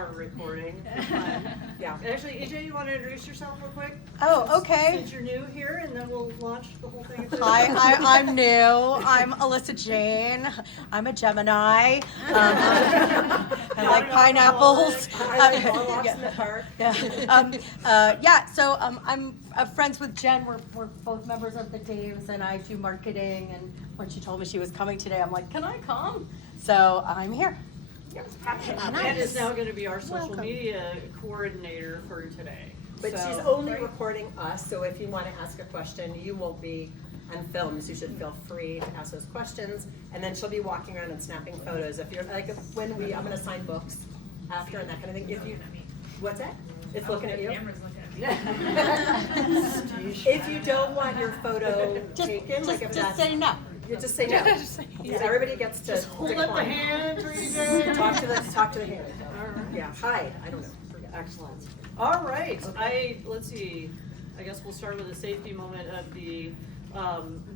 are recording. Yeah. Actually, AJ, you want to introduce yourself real quick? Oh, okay. Since you're new here, and then we'll launch the whole thing. Hi, I'm new. I'm Alyssa Jane. I'm a Gemini. I like pineapples. I like long walks in the park. So I'm friends with Jen. We're both members of the Daves, and I do marketing. And when she told me she was coming today, I'm like, can I come? So I'm here. Yeah. Ann is now going to be our social Welcome. media coordinator for today. But she's only recording us, so if you want to ask a question, you won't be on film, so you should feel free to ask those questions. And then she'll be walking around and snapping photos. If you're like, I'm going to sign books after and that kind of thing. If you, what's that? It's looking at you. The camera's looking at me. If you don't want your photo taken, like if Just that's, say no. you just say no. Everybody gets to Just hold up the decline. hand for AJ. Talk to the hand. All right. Yeah, hide. I don't know. Excellent. All right. Let's see. I guess we'll start with a safety moment of the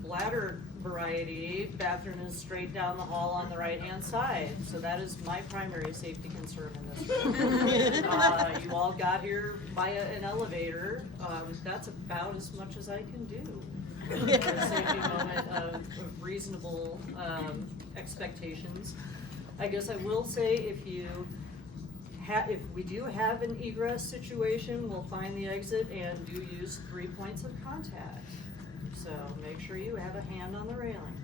bladder variety. Bathroom is straight down the hall on the right-hand side. So that is my primary safety concern in this room. You all got here via an elevator. That's about as much as I can do. For a safety moment of reasonable expectations. I guess I will say if we do have an egress situation, we'll find the exit and do use 3 points of contact. So make sure you have a hand on the railing.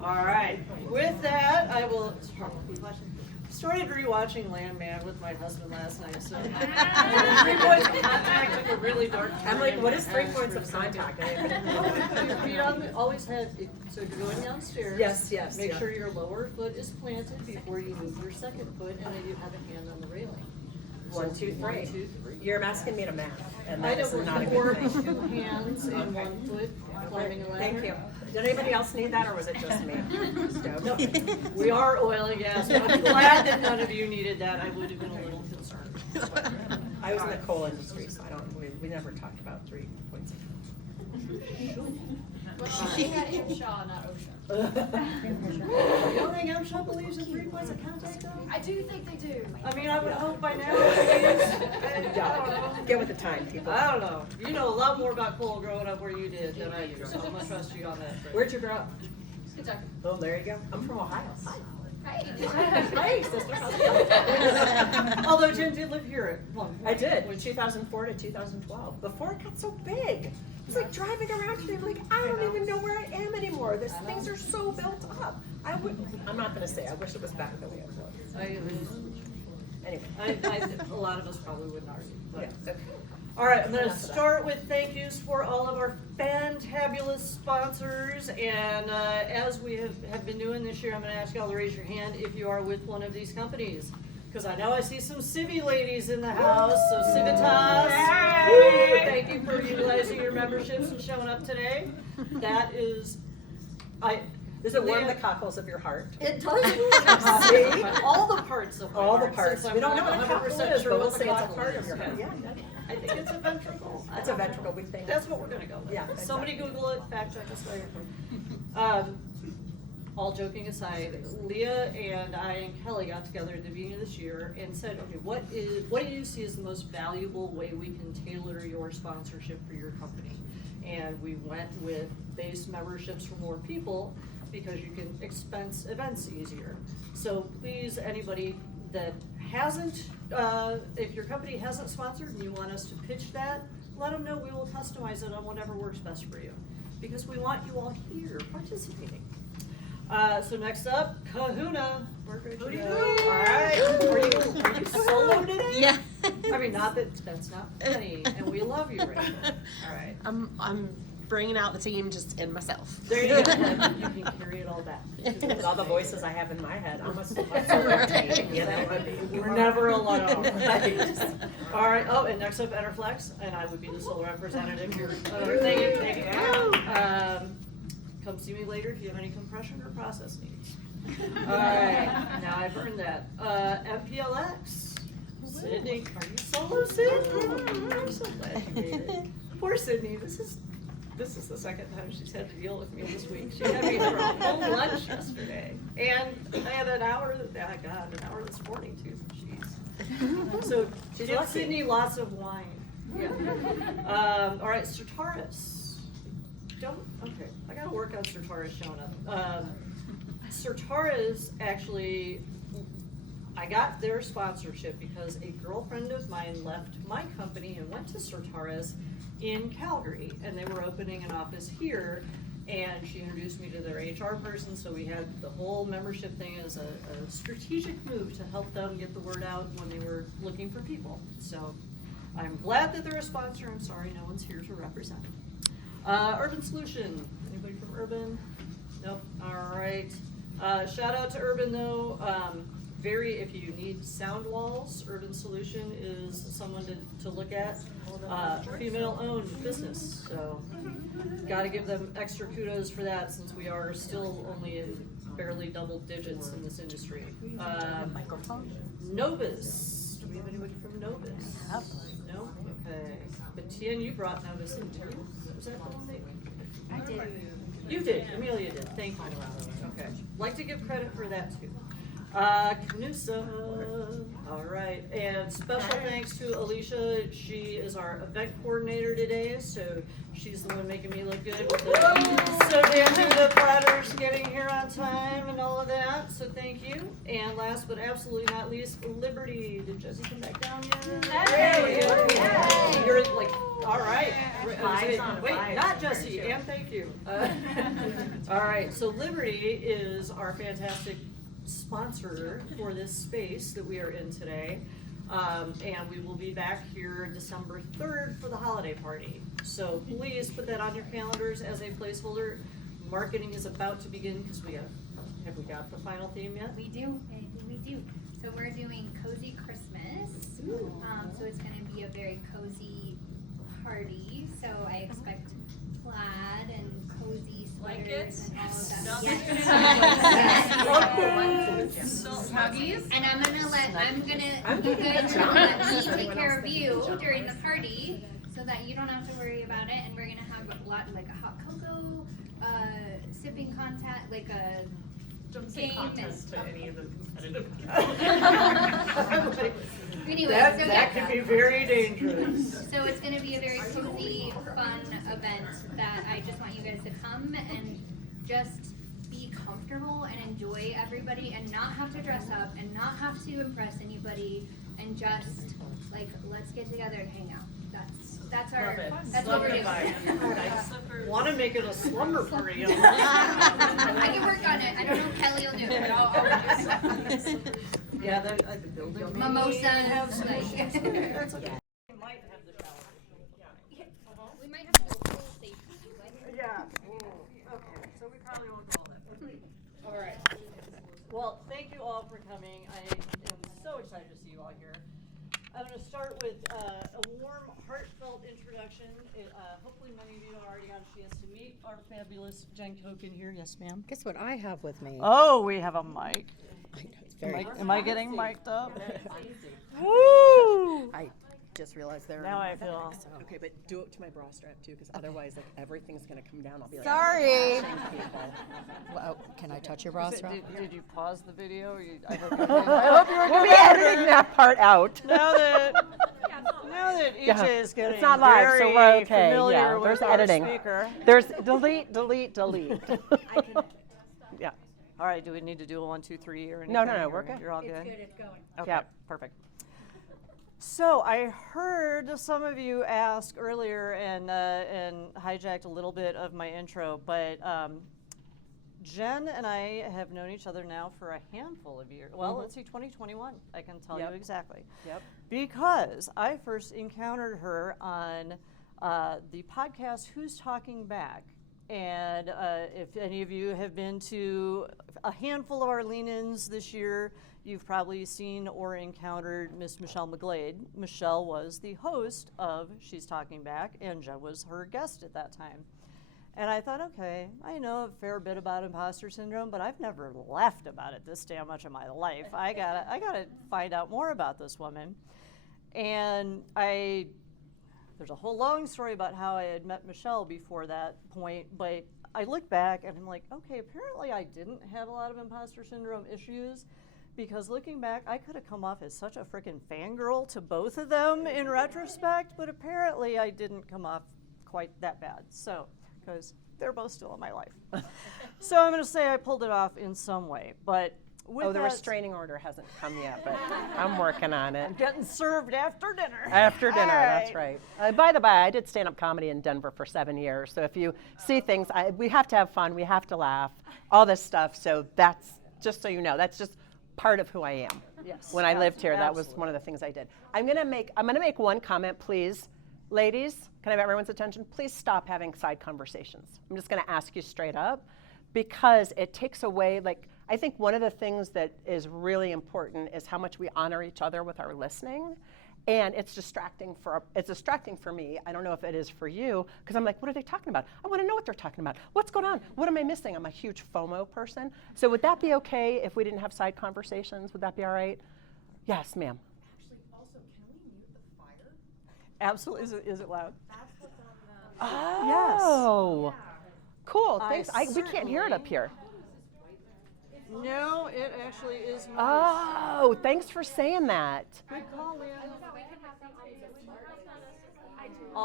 All right. With that, I will started rewatching Mann with my husband last night. So 3 points of contact took a really dark turn. I'm like, what is 3 points of contact? Your feet always have, so if you're going downstairs. Yes. Make sure your lower foot is planted before you move your second foot, and then you have a hand on the railing. 1, 2, 3. 1, 2, 3. You're asking me to math, and I that is don't not a work good thing. 2 hands and 1 foot climbing a ladder. Thank you. Did anybody else need that, or was it just me? No. We are oil and gas. I'm glad that none of you needed that. I would have been a little concerned. I was in the coal industry, so we never talked about 3 points. Well, they had Imshaw, not OSHA. You don't think MSHA believes in 3 points of contact though? I do think they do. I mean, I would hope by now. I don't know. Get with the time, people. I don't know. You know a lot more about coal growing up where you did than I do, so I'm gonna trust you on that. Where'd you grow up? Kentucky. Oh, there you go. I'm from Ohio. Hey. Hey, sister. Although Jen did live here at one point. I did, in 2004 to 2012, before it got so big. It's like driving around today, I'm like, I don't even know where I am anymore. Things are so built up. I'm not gonna say, I wish it was back the way it was. Anyway. A lot of us probably wouldn't argue. But. Yeah. All right, I'm going to start with thank yous for all of our fantabulous sponsors. And as we have been doing this year, I'm going to ask y'all to raise your hand if you are with one of these companies. Because I know I see some Civi ladies in the house, so Civitas, thank you for utilizing your memberships and showing up today. That is, Does it warm the cockles of your heart? it does see all the parts of my All the heart, parts. since We don't I'm know what a not cockle 100% is, sure but we'll what say the it's a cockle part is. of your heart. Yeah. I think it's a ventricle. It's a ventricle, we think. That's what we're gonna go with. Yeah, Somebody exactly. Google it, fact check us later. All joking aside, Leah and I and Kelly got together at the beginning of this year and said, okay, what do you see as the most valuable way we can tailor your sponsorship for your company? And we went with base memberships for more people because you can expense events easier. So please, anybody that hasn't, if your company hasn't sponsored and you want us to pitch that, let them know. We will customize it on whatever works best for you. Because we want you all here participating. So next up, Kahuna. Who do you do? All right. Are you solo today? Yeah. I mean, not that's not funny, and we love you, Rachel. All right. I'm bringing out the team just in myself. There you go. You can carry it all back. With all the voices I have in my head, I'm a solar team, you know? We're never alone. All right. Oh, and next up, Enerflex, and I would be the solar representative here. Thank you. Come see me later if you have any compression or process needs. All right. Now I've earned that. MPLX. Sydney, are you solo, Sydney? I'm so glad you made it. Poor Sydney. This is the second time she's had to deal with me this week. She had me for a whole lunch yesterday. And I had an hour this morning too. Jeez. So She's give lucky. Sydney lots of wine. Yeah. All right, Sertaris. Okay, I gotta work on Sertaris showing up. Sertaris actually, I got their sponsorship because a girlfriend of mine left my company and went to Sertaris in Calgary, and they were opening an office here, and she introduced me to their HR person, so we had the whole membership thing as a strategic move to help them get the word out when they were looking for people. So I'm glad that they're a sponsor. I'm sorry no one's here to represent. Urban Solution, anybody from Urban? Nope, all right. Shout out to Urban though. If you need sound walls, Urban Solution is someone to look at. Female-owned business, so gotta give them extra kudos for that since we are still only in barely double digits in this industry. Microphone? Novus, do we have anybody from Novus? No? Okay. But Tien, you brought Novus in too? Was that the one that? I did. You did, Amelia did, thank you. Okay, like to give credit for that too. Canusa, all right, and special thanks to Alicia, she is our event coordinator today, so she's the one making me look good with the the platters getting here on time and all of that, so thank you. And last but absolutely not least, Liberty, did Jesse come back down yet? Hey! Hey! You're like, all right. Five's on Wait, five. not Jesse, and thank you. All right, so Liberty is our fantastic sponsor for this space that we are in today. And we will be back here December 3rd for the holiday party. So please put that on your calendars as a placeholder. Marketing is about to begin because we have we got the final theme yet? We do. So we're doing Cozy Christmas. So it's going to be a very cozy party. So I expect plaid and cozy sweaters and all of that. Yes. Snuggies? And you guys are gonna let me take care of you during the party so that you don't have to worry about it. And we're gonna have a lot like a hot cocoa, sipping contest, like a game Anyway, that could be very dangerous. So it's going to be a very cozy, fun event that I just want you guys to come and just be comfortable and enjoy everybody and not have to dress up and not have to impress anybody and just like let's get together and hang out. That's what we're doing. Want to make it a slumber party? I can work on it. I don't know if Kelly will do it, but I'll do it. Yeah, the building may Mimosas, have some like- issues. That's okay. We might have the shower. We might have to do a full safety. Yeah. Okay, so we probably won't do all that. All right. Well, thank you all for coming. I am so excited to see you all here. I'm going to start with a warm, heartfelt introduction. Hopefully many of you have already got a chance to meet our fabulous Jen Coken here. Yes, ma'am. Guess what I have with me? Oh, we have a mic. I know, it's very. Am I getting mic'd up? I just realized there. Now I feel. Okay, but do it to my bra strap too, because otherwise, like, everything's gonna come down. I'll be like, Sorry. shame people. Well, can I touch your bra strap? Did you pause the video? I hope you were We'll be editing that part out. Now that EJ Yeah, is getting it's not live, so very we're okay. familiar Yeah, with there's our editing. speaker. There's delete. Yeah. All right, do we need to do a 1, 2, 3 or anything? No, or we're good. You're all good? It's going. Okay, Yeah. perfect. So I heard some of you ask earlier and hijacked a little bit of my intro, but Jen and I have known each other now for a handful of years. Well, let's see, 2021, I can tell you exactly. Yep. Because I first encountered her on the podcast Who's Talking Back. And if any of you have been to a handful of our lean-ins this year, you've probably seen or encountered Miss Michelle McGlade. Michelle was the host of She's Talking Back, and Jen was her guest at that time. And I thought, okay, I know a fair bit about imposter syndrome, but I've never laughed about it this damn much in my life. I gotta find out more about this woman. And there's a whole long story about how I had met Michelle before that point, but I look back and I'm like, okay, apparently I didn't have a lot of imposter syndrome issues because looking back, I could have come off as such a freaking fangirl to both of them in retrospect, but apparently I didn't come off quite that bad. So, because they're both still in my life. So I'm going to say I pulled it off in some way, but with The that, restraining order hasn't come yet, but I'm working on it. getting served after dinner. After dinner, All that's right. By the by, I did stand-up comedy in Denver for 7 years, so if you see things, we have to have fun, we have to laugh, all this stuff, so that's, just so you know, that's just part of who I am. Yes, When I lived here, that was absolutely. one of the things I did. I'm gonna make one comment, please. Ladies, can I have everyone's attention? Please stop having side conversations. I'm just gonna ask you straight up, because it takes away, like, I think one of the things that is really important is how much we honor each other with our listening. And it's distracting for me. I don't know if it is for you, because I'm like, what are they talking about? I want to know what they're talking about. What's going on? What am I missing? I'm a huge FOMO person. So would that be okay if we didn't have side conversations? Would that be all right? Yes, ma'am. Actually, also, can we mute the fire? Absolutely. Is it loud? That's what's on the. Oh, cool. I Thanks. We can't hear it up certainly- here. No, it actually is not. Oh, thanks for saying that. Good call, Leanne.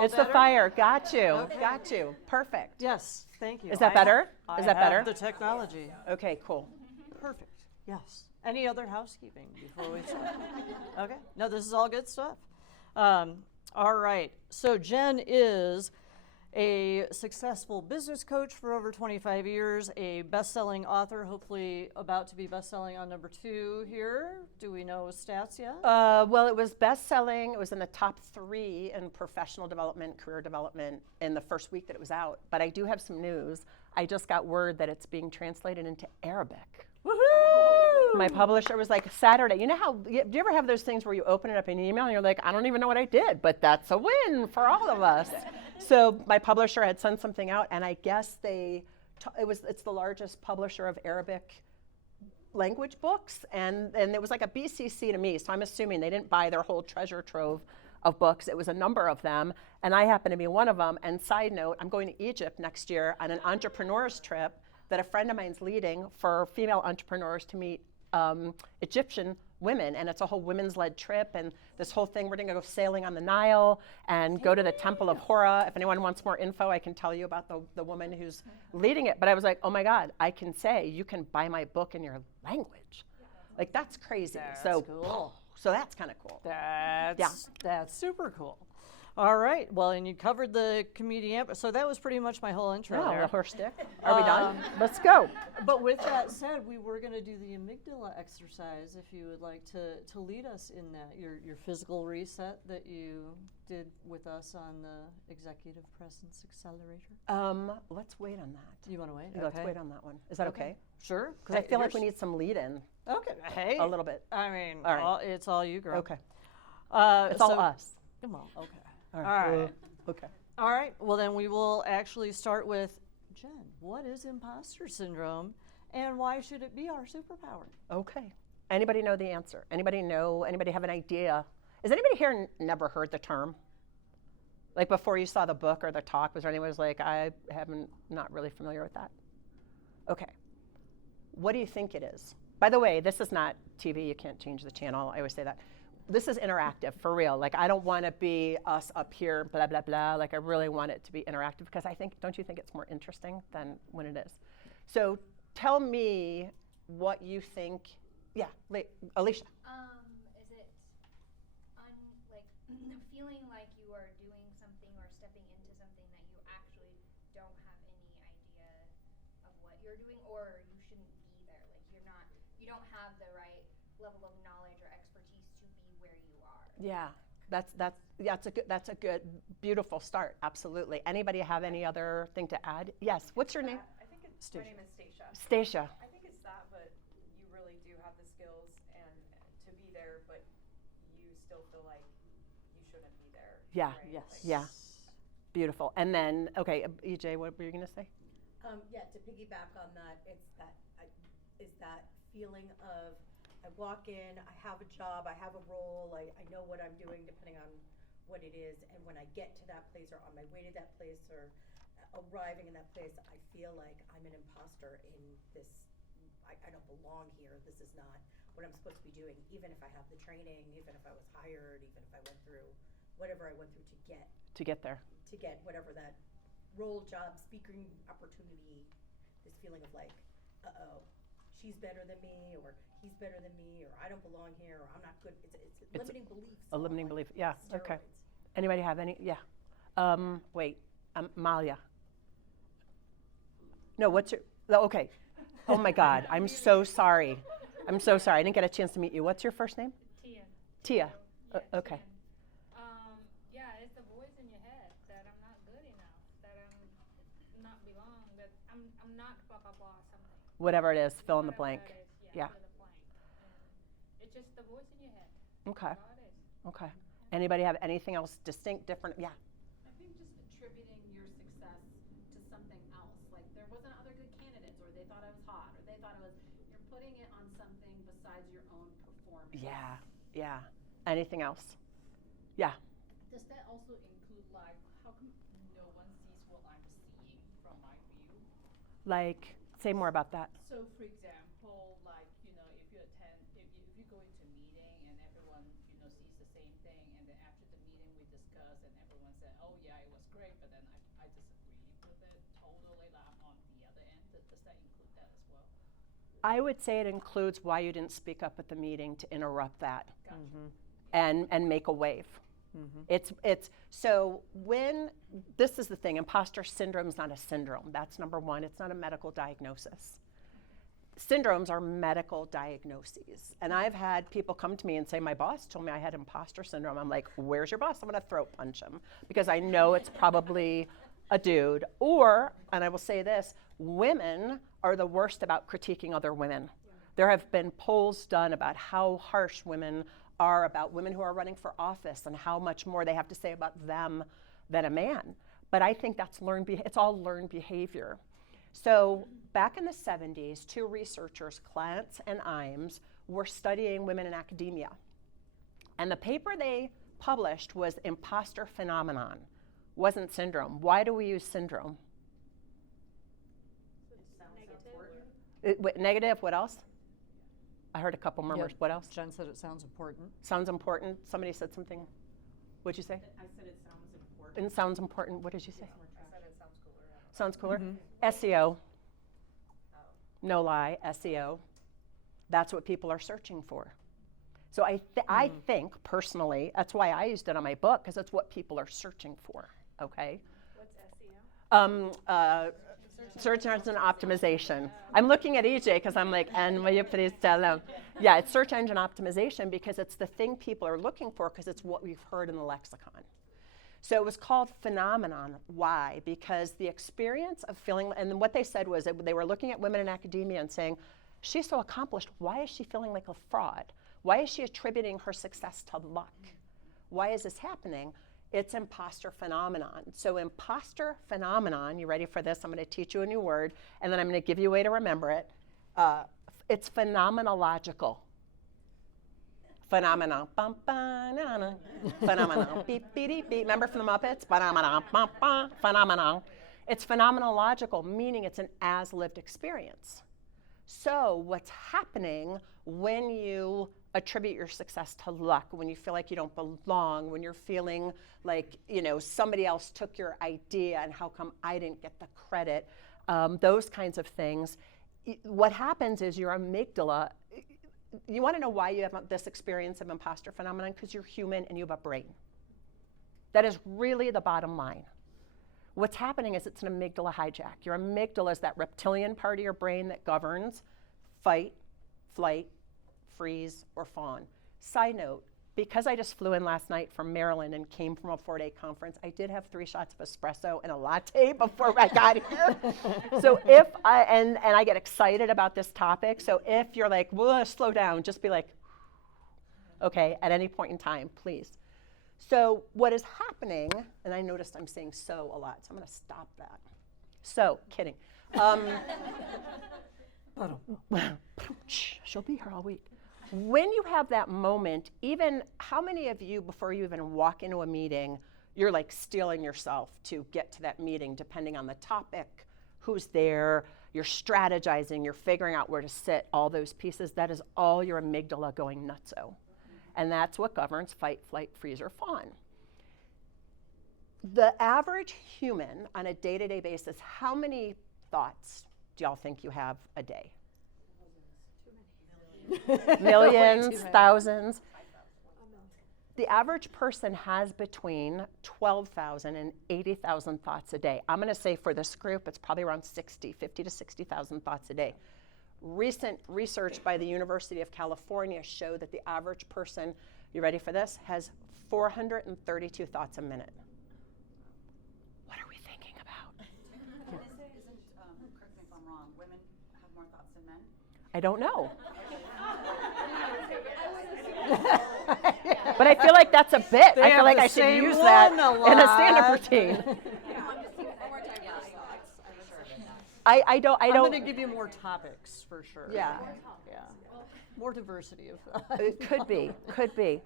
It's the fire. Got you. Got you. Perfect. Yes, thank you. Is that I better? ha- Is I that better? have the technology. Okay, cool. Perfect. Yes. Any other housekeeping before we start? Okay. No, this is all good stuff. All right. So Jen is a successful business coach for over 25 years, a best-selling author, hopefully about to be best-selling on number 2 here. Do we know stats yet? Well, it was best-selling. It was in the top 3 in professional development, career development in the first week that it was out. But I do have some news. I just got word that it's being translated into Arabic. Woohoo! My publisher was like, Saturday. You know how, do you ever have those things where you open it up in an email and you're like, I don't even know what I did, but that's a win for all of us. So my publisher had sent something out, and I guess it's the largest publisher of Arabic language books, and it was like a BCC to me, so I'm assuming they didn't buy their whole treasure trove of books. It was a number of them, and I happen to be one of them. And side note, I'm going to Egypt next year on an entrepreneurs trip that a friend of mine's leading for female entrepreneurs to meet Egyptian women, and it's a whole women's-led trip, and this whole thing, we're gonna go sailing on the Nile and go to the Temple of Hora. If anyone wants more info, I can tell you about the woman who's leading it. But I was like, oh my God, I can say you can buy my book in your language. Like, that's crazy. That's so cool. So that's kind of cool. That's super cool. All right. Well, and you covered the comedian, so that was pretty much my whole intro No, there. the horse stick. Are we done? Let's go. But with that said, we were going to do the amygdala exercise if you would like to lead us in that, your physical reset that you did with us on the Executive Presence Accelerator. Let's wait on that. You want to wait? Let's wait on that one. Is that okay? Sure. Because I feel like we need some lead-in Okay. Hey. a little bit. I mean, All right. it's all you, girl. Okay. It's all so- us. Come on. Okay. All right. Okay. All right. Well, then we will actually start with Jen. What is imposter syndrome, and why should it be our superpower? Okay. Anybody know the answer? Anybody know? Anybody have an idea? Is anybody here never heard the term? Like before you saw the book or the talk, was there anyone who's like, I haven't, not really familiar with that? Okay. What do you think it is? By the way, this is not TV. You can't change the channel. I always say that. This is interactive, for real. Like, I don't want to be us up here, blah, blah, blah. Like, I really want it to be interactive because I think, don't you think it's more interesting than when it is? So tell me what you think. Yeah, Alicia. Is it feeling like you are doing something or stepping into something that you actually don't have any idea of what you're doing, or you shouldn't be there? Like you don't have the right level of knowledge or expertise to be where you are. Yeah, that's a good, beautiful start. Absolutely. Anybody have any other thing to add? Yes. What's your name? I think it's, Stacia. my name is Stacia. Stacia. I think it's that, but you really do have the skills and to be there, but you still feel like you shouldn't be there. Yeah. Right? Yes. Like, Yeah. Beautiful. And then, okay, EJ, what were you going to say? Yeah, to piggyback on that, it's that feeling of I walk in, I have a job, I have a role, I know what I'm doing depending on what it is, and when I get to that place or on my way to that place or arriving in that place, I feel like I'm an imposter in this, I don't belong here, this is not what I'm supposed to be doing, even if I have the training, even if I was hired, even if I went through whatever I went through to get there. to get whatever that role, job, speaking opportunity, this feeling of like, uh-oh, she's better than me, or he's better than me, or I don't belong here, or I'm not good. It's limiting beliefs. A on, limiting like, belief. Yeah. Okay. steroids. Anybody have any? Yeah. Wait. Malia. No. What's your? Okay. Oh my God. I'm so sorry. I'm so sorry. I didn't get a chance to meet you. What's your first name? Tia. Tia. Yeah, Okay. Tia. Yeah, it's the voice in your head that I'm not good enough, that I'm not belong, that I'm not blah blah blah something. Whatever it is, fill in the Whatever blank. that is, Yeah. fill in the blank. And it's just the voice in your head. Okay. That's all it is. Okay. Anybody have anything else distinct, different? Yeah. I think just attributing your success to something else. Like there wasn't other good candidates, or they thought I was hot, or they thought I was. You're putting it on something besides your own performance. Yeah. Yeah. Anything else? Yeah. Does that also include like how come no one sees what I'm seeing from my view? Like, say more about that. So for example, like, you know, if you go into a meeting and everyone, you know, sees the same thing, and then after the meeting we discuss and everyone said, oh yeah, it was great, but then I disagree with it totally, like I'm on the other end. Does that include that as well? I would say it includes why you didn't speak up at the meeting to interrupt that. Gotcha. And make a wave. It's so when this is the thing, imposter syndrome is not a syndrome. That's number one. It's not a medical diagnosis. Syndromes are medical diagnoses. And I've had people come to me and say, my boss told me I had imposter syndrome. I'm like, where's your boss? I'm gonna throat punch him because I know it's probably a dude. Or, and I will say this, women are the worst about critiquing other women. There have been polls done about how harsh women are about women who are running for office and how much more they have to say about them than a man. But I think that's it's all learned behavior. So back in the 70s, two researchers, Clance and Imes, were studying women in academia. And the paper they published was imposter phenomenon, wasn't syndrome. Why do we use syndrome? Negative, what else? I heard a couple murmurs. What else? Jen said it sounds important. Sounds important. Somebody said something. What'd you say? I said it sounds important. It sounds important. What did you say? I said it sounds cooler. Sounds cooler. SEO. No lie, SEO. That's what people are searching for. So I think personally, that's why I used it on my book, because that's what people are searching for. Okay. What's SEO? Search engine optimization. I'm looking at EJ because I'm like, and will you please tell them? Yeah, it's search engine optimization because it's the thing people are looking for because it's what we've heard in the lexicon. So it was called phenomenon. Why? Because the experience of feeling, and what they said was that they were looking at women in academia and saying, she's so accomplished, why is she feeling like a fraud? Why is she attributing her success to luck? Why is this happening? It's imposter phenomenon. So imposter phenomenon, you ready for this? I'm going to teach you a new word, and then I'm going to give you a way to remember it. It's phenomenological. Phenomenon. Bum, ba-na-na. Phenomenon. Beep, beep, beep, beep. Remember from the Muppets? Phenomenon. Bum, ba. Phenomenon. It's phenomenological, meaning it's an as-lived experience. So what's happening when you attribute your success to luck, when you feel like you don't belong, when you're feeling like, you know, somebody else took your idea and how come I didn't get the credit, those kinds of things, what happens is your amygdala, you want to know why you have this experience of imposter phenomenon? Because you're human and you have a brain. That is really the bottom line. What's happening is it's an amygdala hijack. Your amygdala is that reptilian part of your brain that governs fight, flight, freeze, or fawn. Side note, because I just flew in last night from Maryland and came from a 4-day conference, I did have 3 shots of espresso and a latte before I got here. So if and I get excited about this topic, so if you're like, well, slow down, just be like, okay, at any point in time, please. So what is happening, and I noticed I'm saying so a lot, so I'm going to stop that. So, kidding. She'll be here all week. When you have that moment, even how many of you, before you even walk into a meeting, you're like steeling yourself to get to that meeting, depending on the topic, who's there, You're strategizing, you're figuring out where to sit, all those pieces. That is all your amygdala going nutso. And that's what governs fight, flight, freeze, or fawn. The average human on a day-to-day basis, how many thoughts do y'all think you have a day? Millions, thousands. The average person has between 12,000 and 80,000 thoughts a day. I'm going to say for this group, it's probably around 50 to 60,000 thoughts a day. Recent research by the University of California showed that the average person, you ready for this, has 432 thoughts a minute. What are we thinking about? Correct me if I'm wrong, women have more thoughts than men? I don't know. But I feel like that's a bit. I feel like I should use that in a stand-up routine. I don't. I'm going to give you more topics for sure. Yeah. Yeah. More diversity of It could be.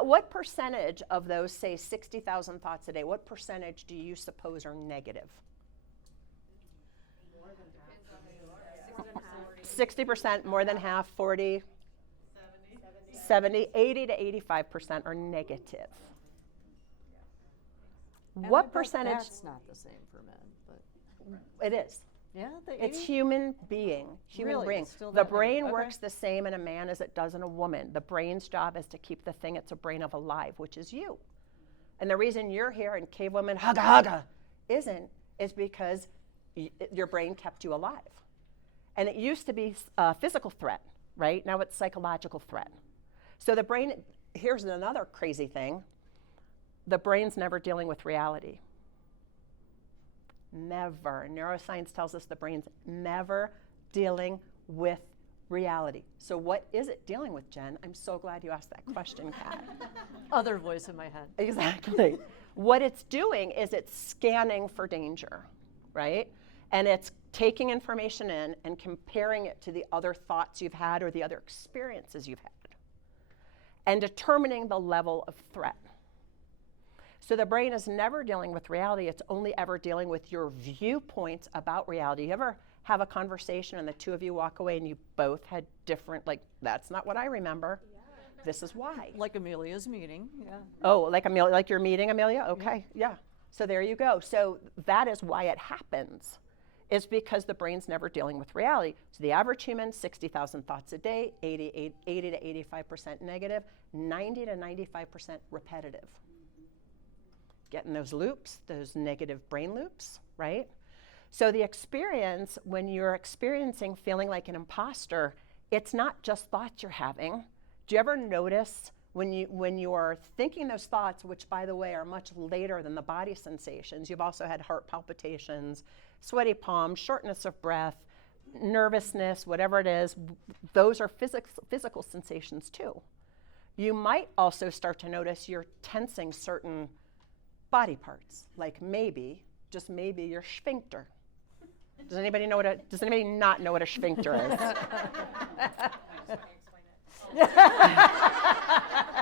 What percentage of those, say, 60,000 thoughts a day, what percentage do you suppose are negative? 60%, more than half, 40, 70, 80 to 85% are negative. What percentage? That's not the same for men, but it is. Yeah, it's human being, human brain. The brain works the same in a man as it does in a woman. The brain's job is to keep the thing it's a brain of alive, which is you. And the reason you're here and cave woman hugga hugga is because your brain kept you alive. And it used to be a physical threat, right? Now it's psychological threat. So the brain, here's another crazy thing. The brain's never dealing with reality. Never. Neuroscience tells us the brain's never dealing with reality. So what is it dealing with, Jen? I'm so glad you asked that question, Kat. Other voice in my head. Exactly. What it's doing is it's scanning for danger, right? And it's taking information in and comparing it to the other thoughts you've had or the other experiences you've had and determining the level of threat. So the brain is never dealing with reality. It's only ever dealing with your viewpoints about reality. You ever have a conversation and the two of you walk away and you both had different, like, that's not what I remember. Yeah. This is why. Like Amelia's meeting, yeah. Oh, like your meeting, Amelia? Okay, yeah. So there you go. So that is why it happens. Is because the brain's never dealing with reality. So the average human, 60,000 thoughts a day, 80 to 85% negative, 90 to 95% repetitive. Getting those loops, those negative brain loops, right? So the experience, when you're experiencing feeling like an imposter, it's not just thoughts you're having. Do you ever notice when you are thinking those thoughts, which by the way are much later than the body sensations, you've also had heart palpitations, sweaty palms, shortness of breath, nervousness, whatever it is, those are physical sensations too. You might also start to notice you're tensing certain body parts, like maybe, just maybe, your sphincter. Does anybody not know what a sphincter is?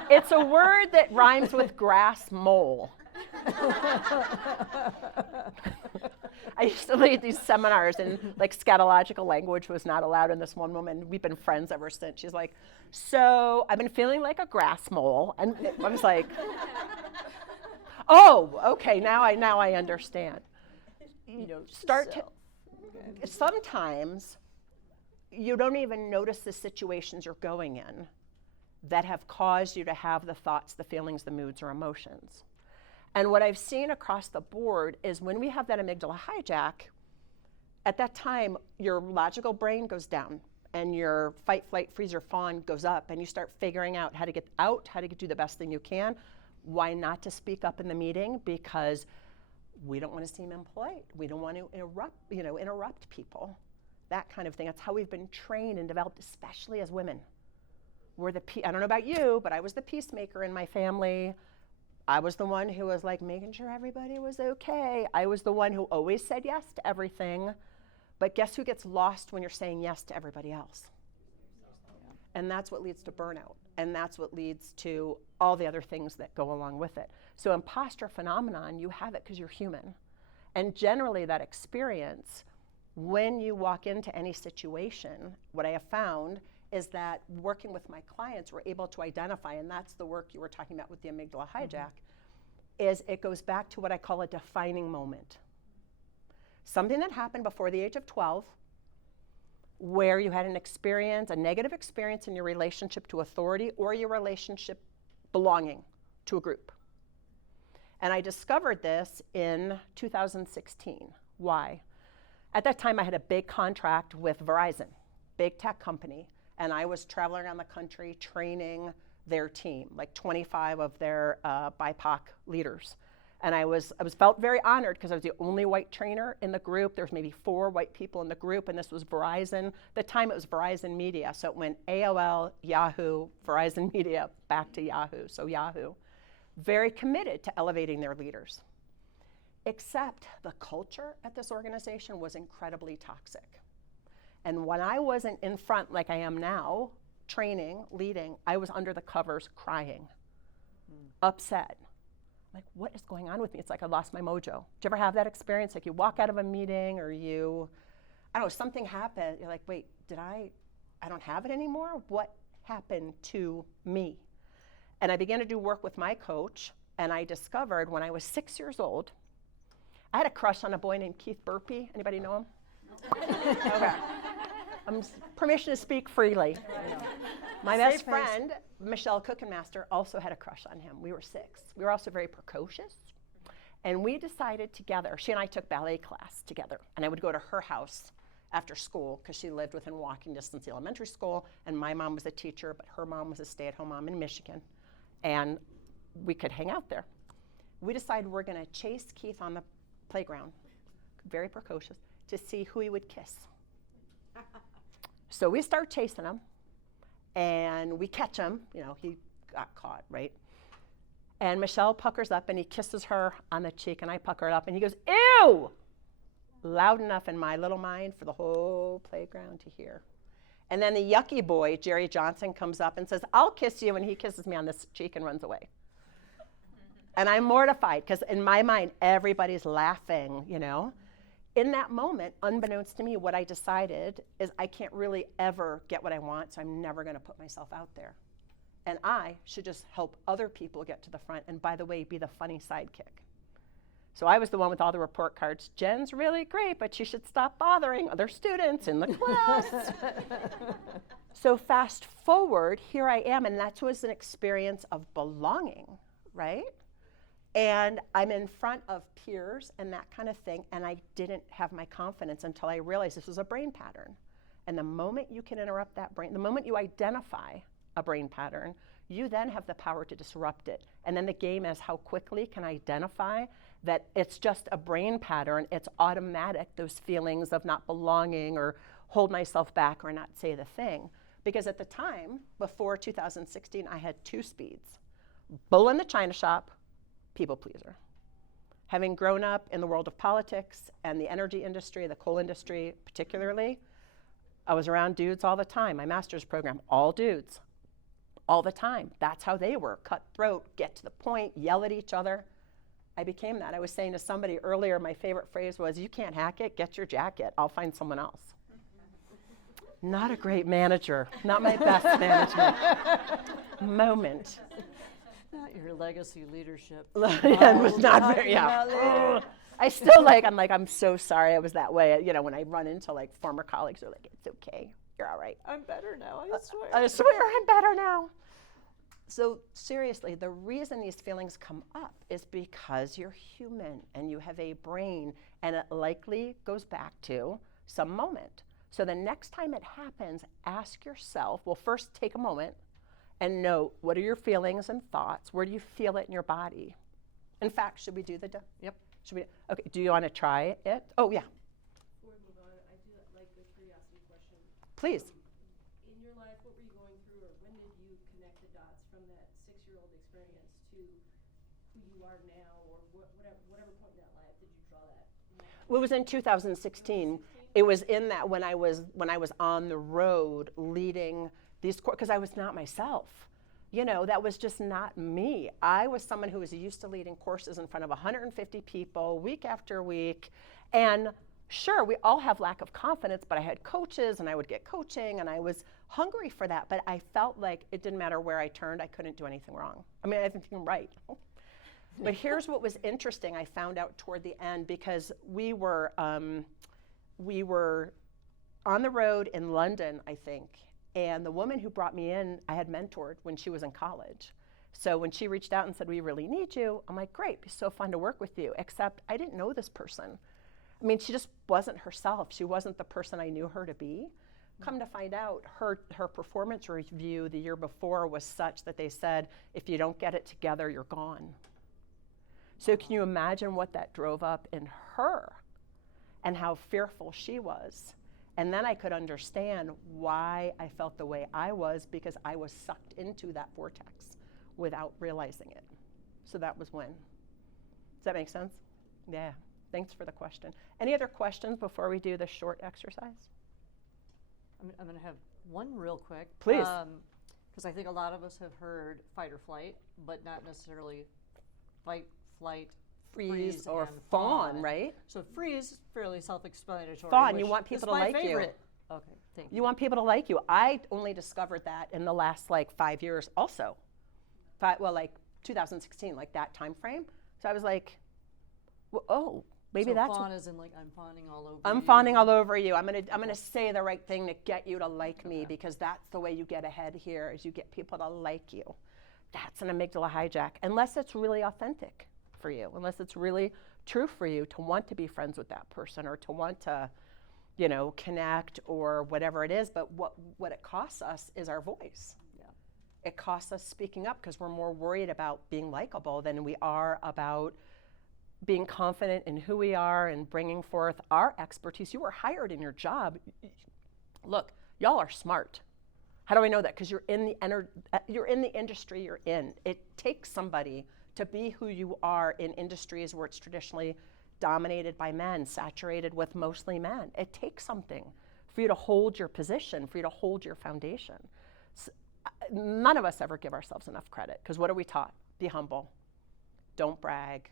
It's a word that rhymes with grass mole. I used to lead these seminars and like scatological language was not allowed, and this one woman, we've been friends ever since, she's like, so I've been feeling like a grass mole. And I was like, oh, okay, now I understand. Sometimes you don't even notice the situations you're going in that have caused you to have the thoughts, the feelings, the moods, or emotions. And what I've seen across the board is when we have that amygdala hijack, at that time, your logical brain goes down and your fight, flight, freeze, or fawn goes up, and you start figuring out how to get out, how to do the best thing you can. Why not to speak up in the meeting? Because we don't want to seem impolite. We don't want to interrupt people. That kind of thing. That's how we've been trained and developed, especially as women. I don't know about you, but I was the peacemaker in my family. I was the one who was like making sure everybody was okay. I was the one who always said yes to everything. But guess who gets lost when you're saying yes to everybody else? And that's what leads to burnout. And that's what leads to all the other things that go along with it. So imposter phenomenon, you have it because you're human. And generally that experience When you walk into any situation, what I have found is that working with my clients, we're able to identify, and that's the work you were talking about with the amygdala hijack, is it goes back to what I call a defining moment. Something that happened before the age of 12, where you had an experience, a negative experience in your relationship to authority or your relationship belonging to a group. And I discovered this in 2016. Why? At that time, I had a big contract with Verizon, big tech company, and I was traveling around the country training their team, like 25 of their BIPOC leaders. And I felt very honored because I was the only white trainer in the group. There was maybe 4 white people in the group, and this was Verizon. At the time, it was Verizon Media, so it went AOL, Yahoo, Verizon Media, back to Yahoo, so Yahoo. Very committed to elevating their leaders. Except the culture at this organization was incredibly toxic. And when I wasn't in front like I am now, training, leading, I was under the covers crying, upset. Like, what is going on with me? It's like I lost my mojo. Do you ever have that experience? Like you walk out of a meeting or I don't know, something happened. You're like, wait, I don't have it anymore? What happened to me? And I began to do work with my coach, and I discovered when I was 6 years old, I had a crush on a boy named Keith Burpee. Anybody know him? Okay. Permission to speak freely. My best friend, Michelle Coken also had a crush on him. We were 6. We were also very precocious. And we decided together, she and I took ballet class together. And I would go to her house after school because she lived within walking distance of the elementary school. And my mom was a teacher, but her mom was a stay-at-home mom in Michigan. And we could hang out there. We decided we're going to chase Keith on the playground, very precocious, to see who he would kiss. So we start chasing him, and we catch him. You know, he got caught, right? And Michelle puckers up, and he kisses her on the cheek, and I pucker it up, and he goes, ew! Loud enough in my little mind for the whole playground to hear. And then the yucky boy, Jerry Johnson, comes up and says, I'll kiss you, and he kisses me on this cheek and runs away. And I'm mortified, because in my mind, everybody's laughing, you know? In that moment, unbeknownst to me, what I decided is I can't really ever get what I want, so I'm never going to put myself out there. And I should just help other people get to the front, and by the way, be the funny sidekick. So I was the one with all the report cards. Jen's really great, but you should stop bothering other students in the class. So fast forward, here I am, and that was an experience of belonging, right? And I'm in front of peers and that kind of thing, and I didn't have my confidence until I realized this was a brain pattern. And the moment you can interrupt that brain, the moment you identify a brain pattern, you then have the power to disrupt it. And then the game is how quickly can I identify that it's just a brain pattern, it's automatic, those feelings of not belonging or hold myself back or not say the thing. Because at the time, before 2016, I had 2 speeds. Bull in the china shop, people pleaser. Having grown up in the world of politics and the energy industry, the coal industry particularly, I was around dudes all the time. My master's program, all dudes, all the time. That's how they were, cutthroat, get to the point, yell at each other. I became that. I was saying to somebody earlier, my favorite phrase was, you can't hack it, get your jacket, I'll find someone else. Not a great manager, not my best management moment. Not your legacy leadership. Yeah, it was not very, yeah. I still I'm so sorry I was that way. You know, when I run into former colleagues, they're like, it's okay, you're all right. I'm better now, I swear. I swear I'm better now. So seriously, the reason these feelings come up is because you're human and you have a brain, and it likely goes back to some moment. So the next time it happens, ask yourself, well, first take a moment and note, what are your feelings and thoughts? Where do you feel it in your body? In fact, should we do the, Yep. Should we, okay, do you want to try it? Oh, yeah. Before we move on, I do like the curiosity question. Please. In your life, what were you going through, or when did you connect the dots from that 6-year-old experience to who you are now, or whatever point in that life did you draw that? Well, it was in 2016. It was in that when I was on the road leading these courses, because I was not myself. You know, that was just not me. I was someone who was used to leading courses in front of 150 people week after week, and Sure, we all have lack of confidence, but I had coaches and I would get coaching and I was hungry for that, but I felt like it didn't matter where I turned, I couldn't do anything wrong. I mean, I think I'm right. But here's what was interesting, I found out toward the end, because we were on the road in London, I think, and the woman who brought me in, I had mentored when she was in college. So when she reached out and said, we really need you, I'm like, great, it'd be so fun to work with you, except I didn't know this person. I mean, she just wasn't herself. She wasn't the person I knew her to be. Come to find out, her performance review the year before was such that they said, if you don't get it together, you're gone. So can you imagine what that drove up in her and how fearful she was? And then I could understand why I felt the way I was, because I was sucked into that vortex without realizing it. So that was when. Does that make sense? Yeah. Thanks for the question. Any other questions before we do the short exercise? I'm going to have one real quick. Please. Because I think a lot of us have heard fight or flight, but not necessarily fight, flight, Freeze or and fawn, right? So freeze is fairly self-explanatory. Fawn, you want people to like you. Okay, thank you. You want people to like you. I only discovered that in the last 5 years also. 2016, like that time frame. So I was like, well, oh, maybe so that's fawn is in I'm fawning all over I'm you. fawning all over you. I'm gonna say the right thing to get you to like me, because that's the way you get ahead here, is you get people to like you. That's an amygdala hijack, unless it's really authentic for you, unless it's really true for you to want to be friends with that person or to want to, connect or whatever it is. But what it costs us is our voice. It costs us speaking up, because we're more worried about being likable than we are about being confident in who we are and bringing forth our expertise. You were hired in your job. Look, y'all are smart. How do I know that? Because you're in the industry you're in. It takes somebody to be who you are in industries where it's traditionally dominated by men, saturated with mostly men. It takes something for you to hold your position, for you to hold your foundation. So, none of us ever give ourselves enough credit, because what are we taught? Be humble. Don't brag.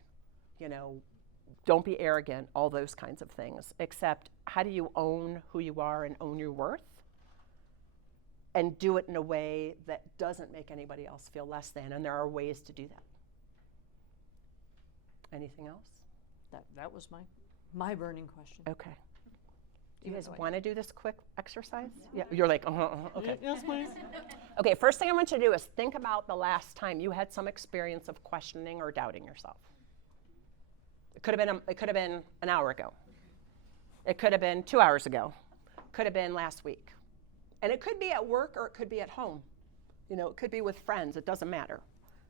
Don't be arrogant, all those kinds of things. Except, how do you own who you are and own your worth? And do it in a way that doesn't make anybody else feel less than. And there are ways to do that. Anything else? That was my burning question. Okay. Do you guys want to do this quick exercise? Yeah. You're like, okay. Yes, please. Okay, first thing I want you to do is think about the last time you had some experience of questioning or doubting yourself. It could have been an hour ago. It could have been 2 hours ago. Could have been last week. And it could be at work or it could be at home. It could be with friends. It doesn't matter.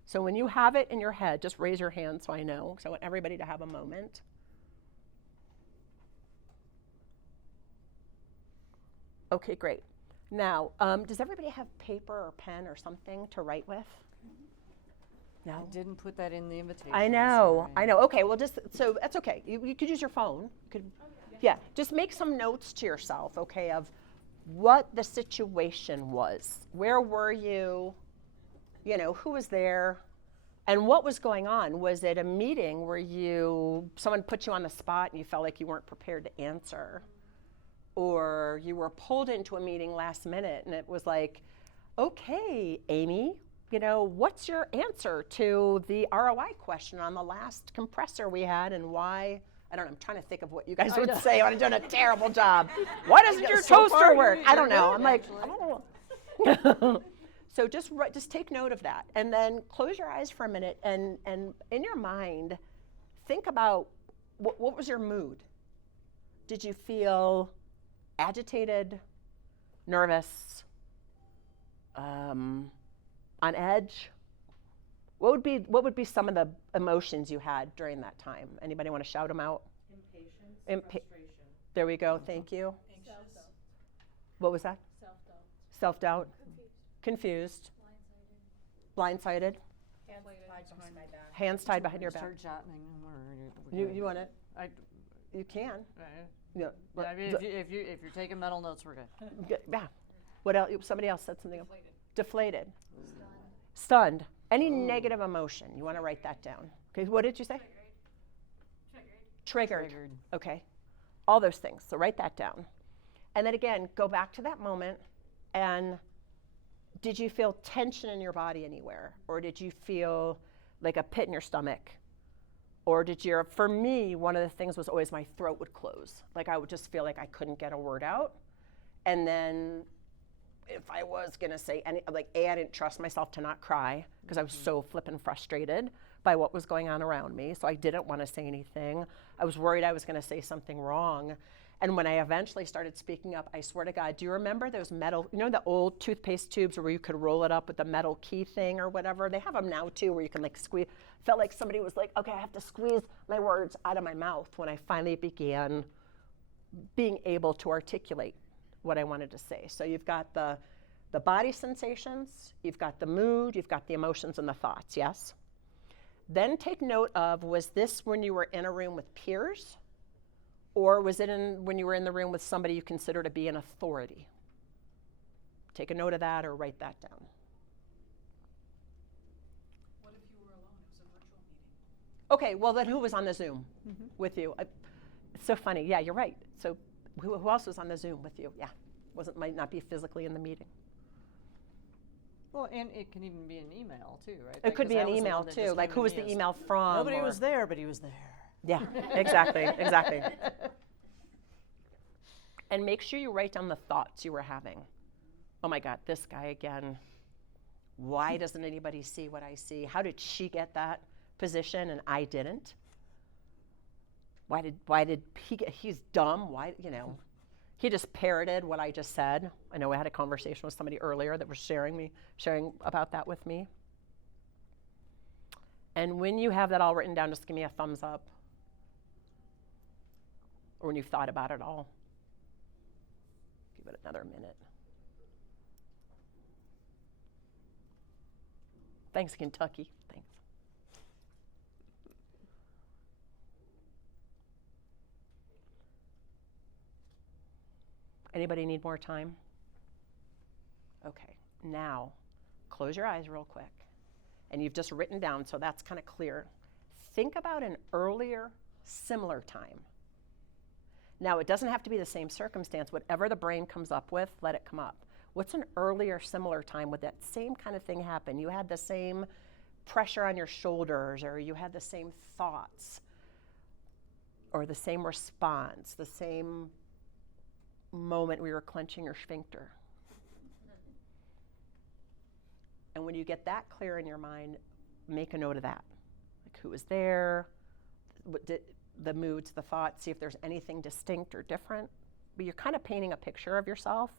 So when you have it in your head, just raise your hand so I know, because I want everybody to have a moment. Okay, great. Now, does everybody have paper or pen or something to write with? No? I didn't put that in the invitation. I know. Okay, well, so that's okay. You could use your phone. Just make some notes to yourself, okay, of what the situation was. Where were you? Who was there? And what was going on? Was it a meeting where someone put you on the spot and you felt like you weren't prepared to answer? Or you were pulled into a meeting last minute and it was like, okay, Amy, what's your answer to the ROI question on the last compressor we had, and why? I don't know, I'm trying to think of what you guys would say. I'm doing a terrible job. Why doesn't your toaster work? I don't know. I'm like, oh. So just take note of that, and then close your eyes for a minute, and in your mind, think about what was your mood? Did you feel agitated, nervous, on edge? What would be some of the emotions you had during that time? Anybody want to shout them out? Impatience, frustration. There we go. Thank you. Anxious. What was that? Self-doubt. Self-doubt. Confused. Hands Blindsided. tied behind my back. Hands tied behind your back. Start jotting. You want it? You can. Yeah. I mean, if you're taking mental notes, we're good. Yeah. What else? Somebody else said something. Deflated. Stunned. Any negative emotion, you want to write that down. Okay. What did you say? Triggered. Okay. all those things. So write that down. And then again, go back to that moment, and did you feel tension in your body anywhere? Or did you feel like a pit in your stomach? Or for me, one of the things was always my throat would close. Like I would just feel like I couldn't get a word out. And then if I was gonna say I didn't trust myself to not cry because I was so flippin' frustrated by what was going on around me. So I didn't wanna say anything. I was worried I was gonna say something wrong. And when I eventually started speaking up, I swear to God, do you remember those metal, the old toothpaste tubes where you could roll it up with the metal key thing or whatever? They have them now too, where you can like squeeze. Felt like somebody was like, okay, I have to squeeze my words out of my mouth when I finally began being able to articulate what I wanted to say. So you've got the body sensations, you've got the mood, you've got the emotions and the thoughts, yes? Then take note of, was this when you were in a room with peers? Or was it when you were in the room with somebody you consider to be an authority? Take a note of that or write that down. What if you were alone? It was a virtual meeting. Okay, well then who was on the Zoom with you? It's so funny. Yeah, you're right. So who else was on the Zoom with you? Yeah, might not be physically in the meeting. Well, and it can even be an email too, right? It could be an email too. Like who was the email from? Nobody was there, but he was there. Yeah, exactly. And make sure you write down the thoughts you were having. Oh my God, this guy again. Why doesn't anybody see what I see? How did she get that position and I didn't? Why did he get, he's dumb, he just parroted what I just said. I know I had a conversation with somebody earlier that was sharing about that with me. And when you have that all written down, just give me a thumbs up. Or when you've thought about it all. Give it another minute. Thanks, Kentucky. Thanks. Anybody need more time? Okay, now close your eyes real quick. And you've just written down, so that's kind of clear. Think about an earlier, similar time. Now, it doesn't have to be the same circumstance. Whatever the brain comes up with, let it come up. What's an earlier, similar time with that same kind of thing happen? You had the same pressure on your shoulders, or you had the same thoughts, or the same response, the same moment where you were clenching your sphincter. And when you get that clear in your mind, make a note of that. Like who was there, the moods, the thoughts, see if there's anything distinct or different. But you're kind of painting a picture of yourself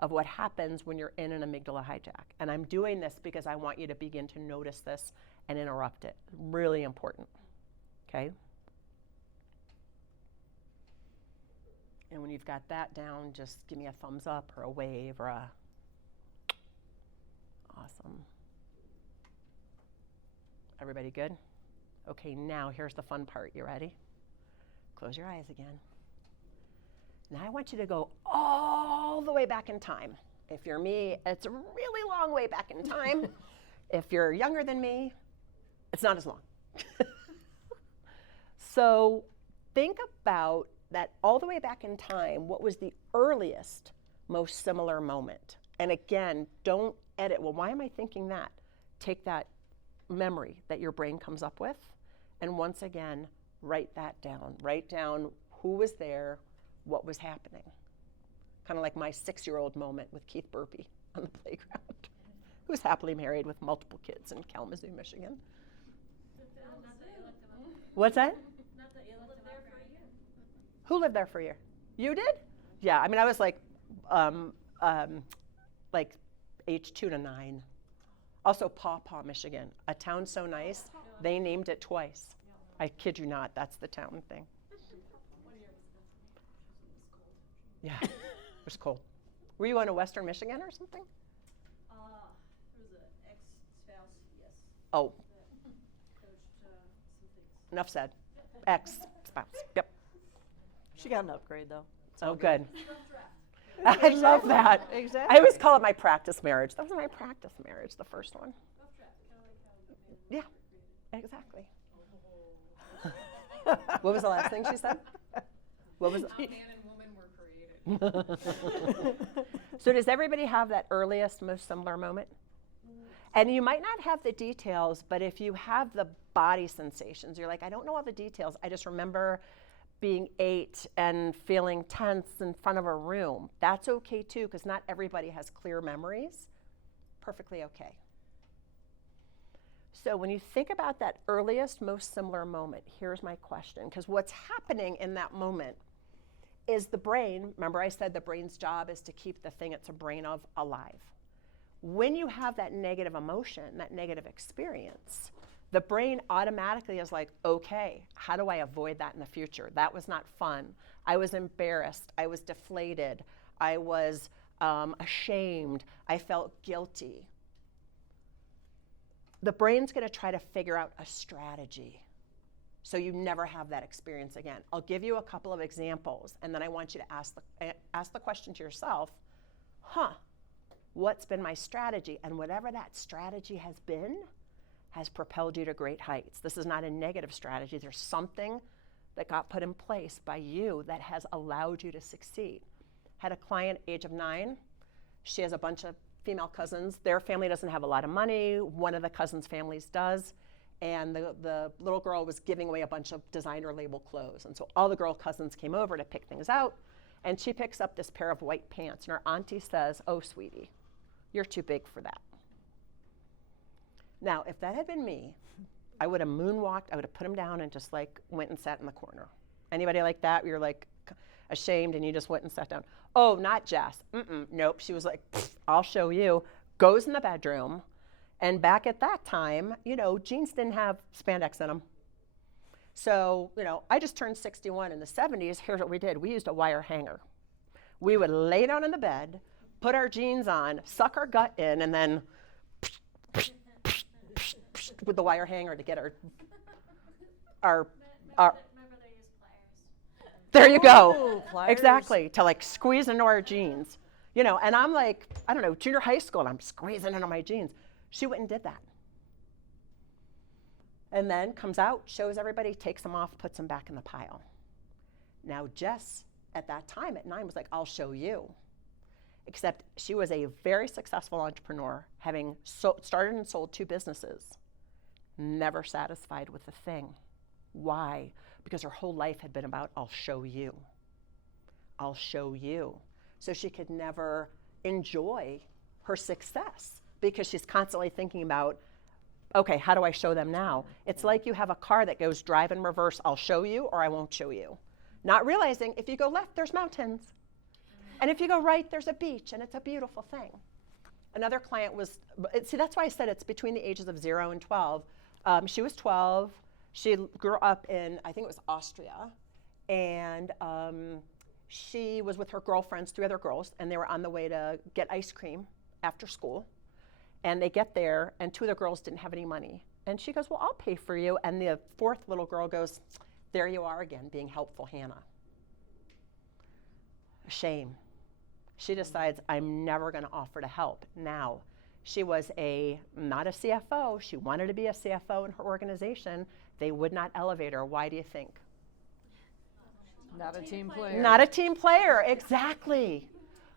of what happens when you're in an amygdala hijack. And I'm doing this because I want you to begin to notice this and interrupt it. Really important, okay? And when you've got that down, just give me a thumbs up or a wave or a awesome. Everybody good? Okay, now here's the fun part. You ready? Close your eyes again. Now I want you to go all the way back in time. If you're me, it's a really long way back in time. If you're younger than me, it's not as long. So think about that all the way back in time. What was the earliest, most similar moment? And again, don't edit. Well, why am I thinking that? Take that memory that your brain comes up with, and once again, write that down. Write down who was there, what was happening. Kind of like my 6-year-old moment with Keith Burpee on the playground, who's happily married with multiple kids in Kalamazoo, Michigan. What's that? Who lived there for a year? You did? Yeah, I mean, I was like age 2 to 9. Also, Paw Paw, Michigan, a town so nice, they named it twice. I kid you not, that's the town thing. Yeah, it was cold. Were you on a Western Michigan or something? There was an ex-spouse, yes. Oh. That coached some things. Enough said. Ex-spouse, yep. She got an upgrade though. Oh, good. I love that. Exactly. I always call it my practice marriage. That was my practice marriage, the first one. Yeah, exactly. What was the last thing she said? What was How man and woman were created. So does everybody have that earliest, most similar moment? And you might not have the details, but if you have the body sensations, you're like, I don't know all the details. I just remember being 8 and feeling tense in front of a room. That's okay too, because not everybody has clear memories. Perfectly okay. So when you think about that earliest, most similar moment, here's my question, because what's happening in that moment is the brain, remember I said the brain's job is to keep the thing it's a brain of alive. When you have that negative emotion, that negative experience, the brain automatically is like, okay, how do I avoid that in the future? That was not fun. I was embarrassed. I was deflated. I was ashamed. I felt guilty. The brain's going to try to figure out a strategy so you never have that experience again. I'll give you a couple of examples, and then I want you to ask the question to yourself, what's been my strategy? And whatever that strategy has been, has propelled you to great heights. This is not a negative strategy. There's something that got put in place by you that has allowed you to succeed. Had a client, age of 9. She has a bunch of female cousins. Their family doesn't have a lot of money. One of the cousins' families does. And the little girl was giving away a bunch of designer label clothes. And so all the girl cousins came over to pick things out. And she picks up this pair of white pants. And her auntie says, oh, sweetie, you're too big for that. Now, if that had been me, I would have moonwalked, I would have put them down and just like went and sat in the corner. Anybody like that? You're like ashamed and you just went and sat down. Oh, not Jess. Nope. She was like, I'll show you. Goes in the bedroom. And back at that time, jeans didn't have spandex in them. So, I just turned 61 in the 70s. Here's what we did. We used a wire hanger. We would lay down in the bed, put our jeans on, suck our gut in, and then with the wire hanger to get our My brother used pliers. There you go. Ooh, pliers. Exactly, to like squeeze into our jeans. And I'm like, I don't know, junior high school, and I'm squeezing into my jeans. She went and did that. And then comes out, shows everybody, takes them off, puts them back in the pile. Now Jess, at that time at 9, was like, I'll show you. Except she was a very successful entrepreneur, having started and sold 2 businesses, never satisfied with the thing. Why? Because her whole life had been about, I'll show you. I'll show you. So she could never enjoy her success because she's constantly thinking about, okay, how do I show them now? It's like you have a car that goes drive in reverse, I'll show you or I won't show you. Not realizing if you go left, there's mountains. And if you go right, there's a beach, and it's a beautiful thing. Another client was, see, that's why I said it's between the ages of 0 and 12. She was 12. She grew up in, I think it was Austria. And she was with her girlfriends, 3 other girls, and they were on the way to get ice cream after school. And they get there, and 2 of the girls didn't have any money. And she goes, well, I'll pay for you. And the 4th little girl goes, there you are again, being helpful, Hannah. Shame. She decides, I'm never going to offer to help. Now, she was not a CFO. She wanted to be a CFO in her organization. They would not elevate her. Why do you think? Not a team player. Not a team player, exactly.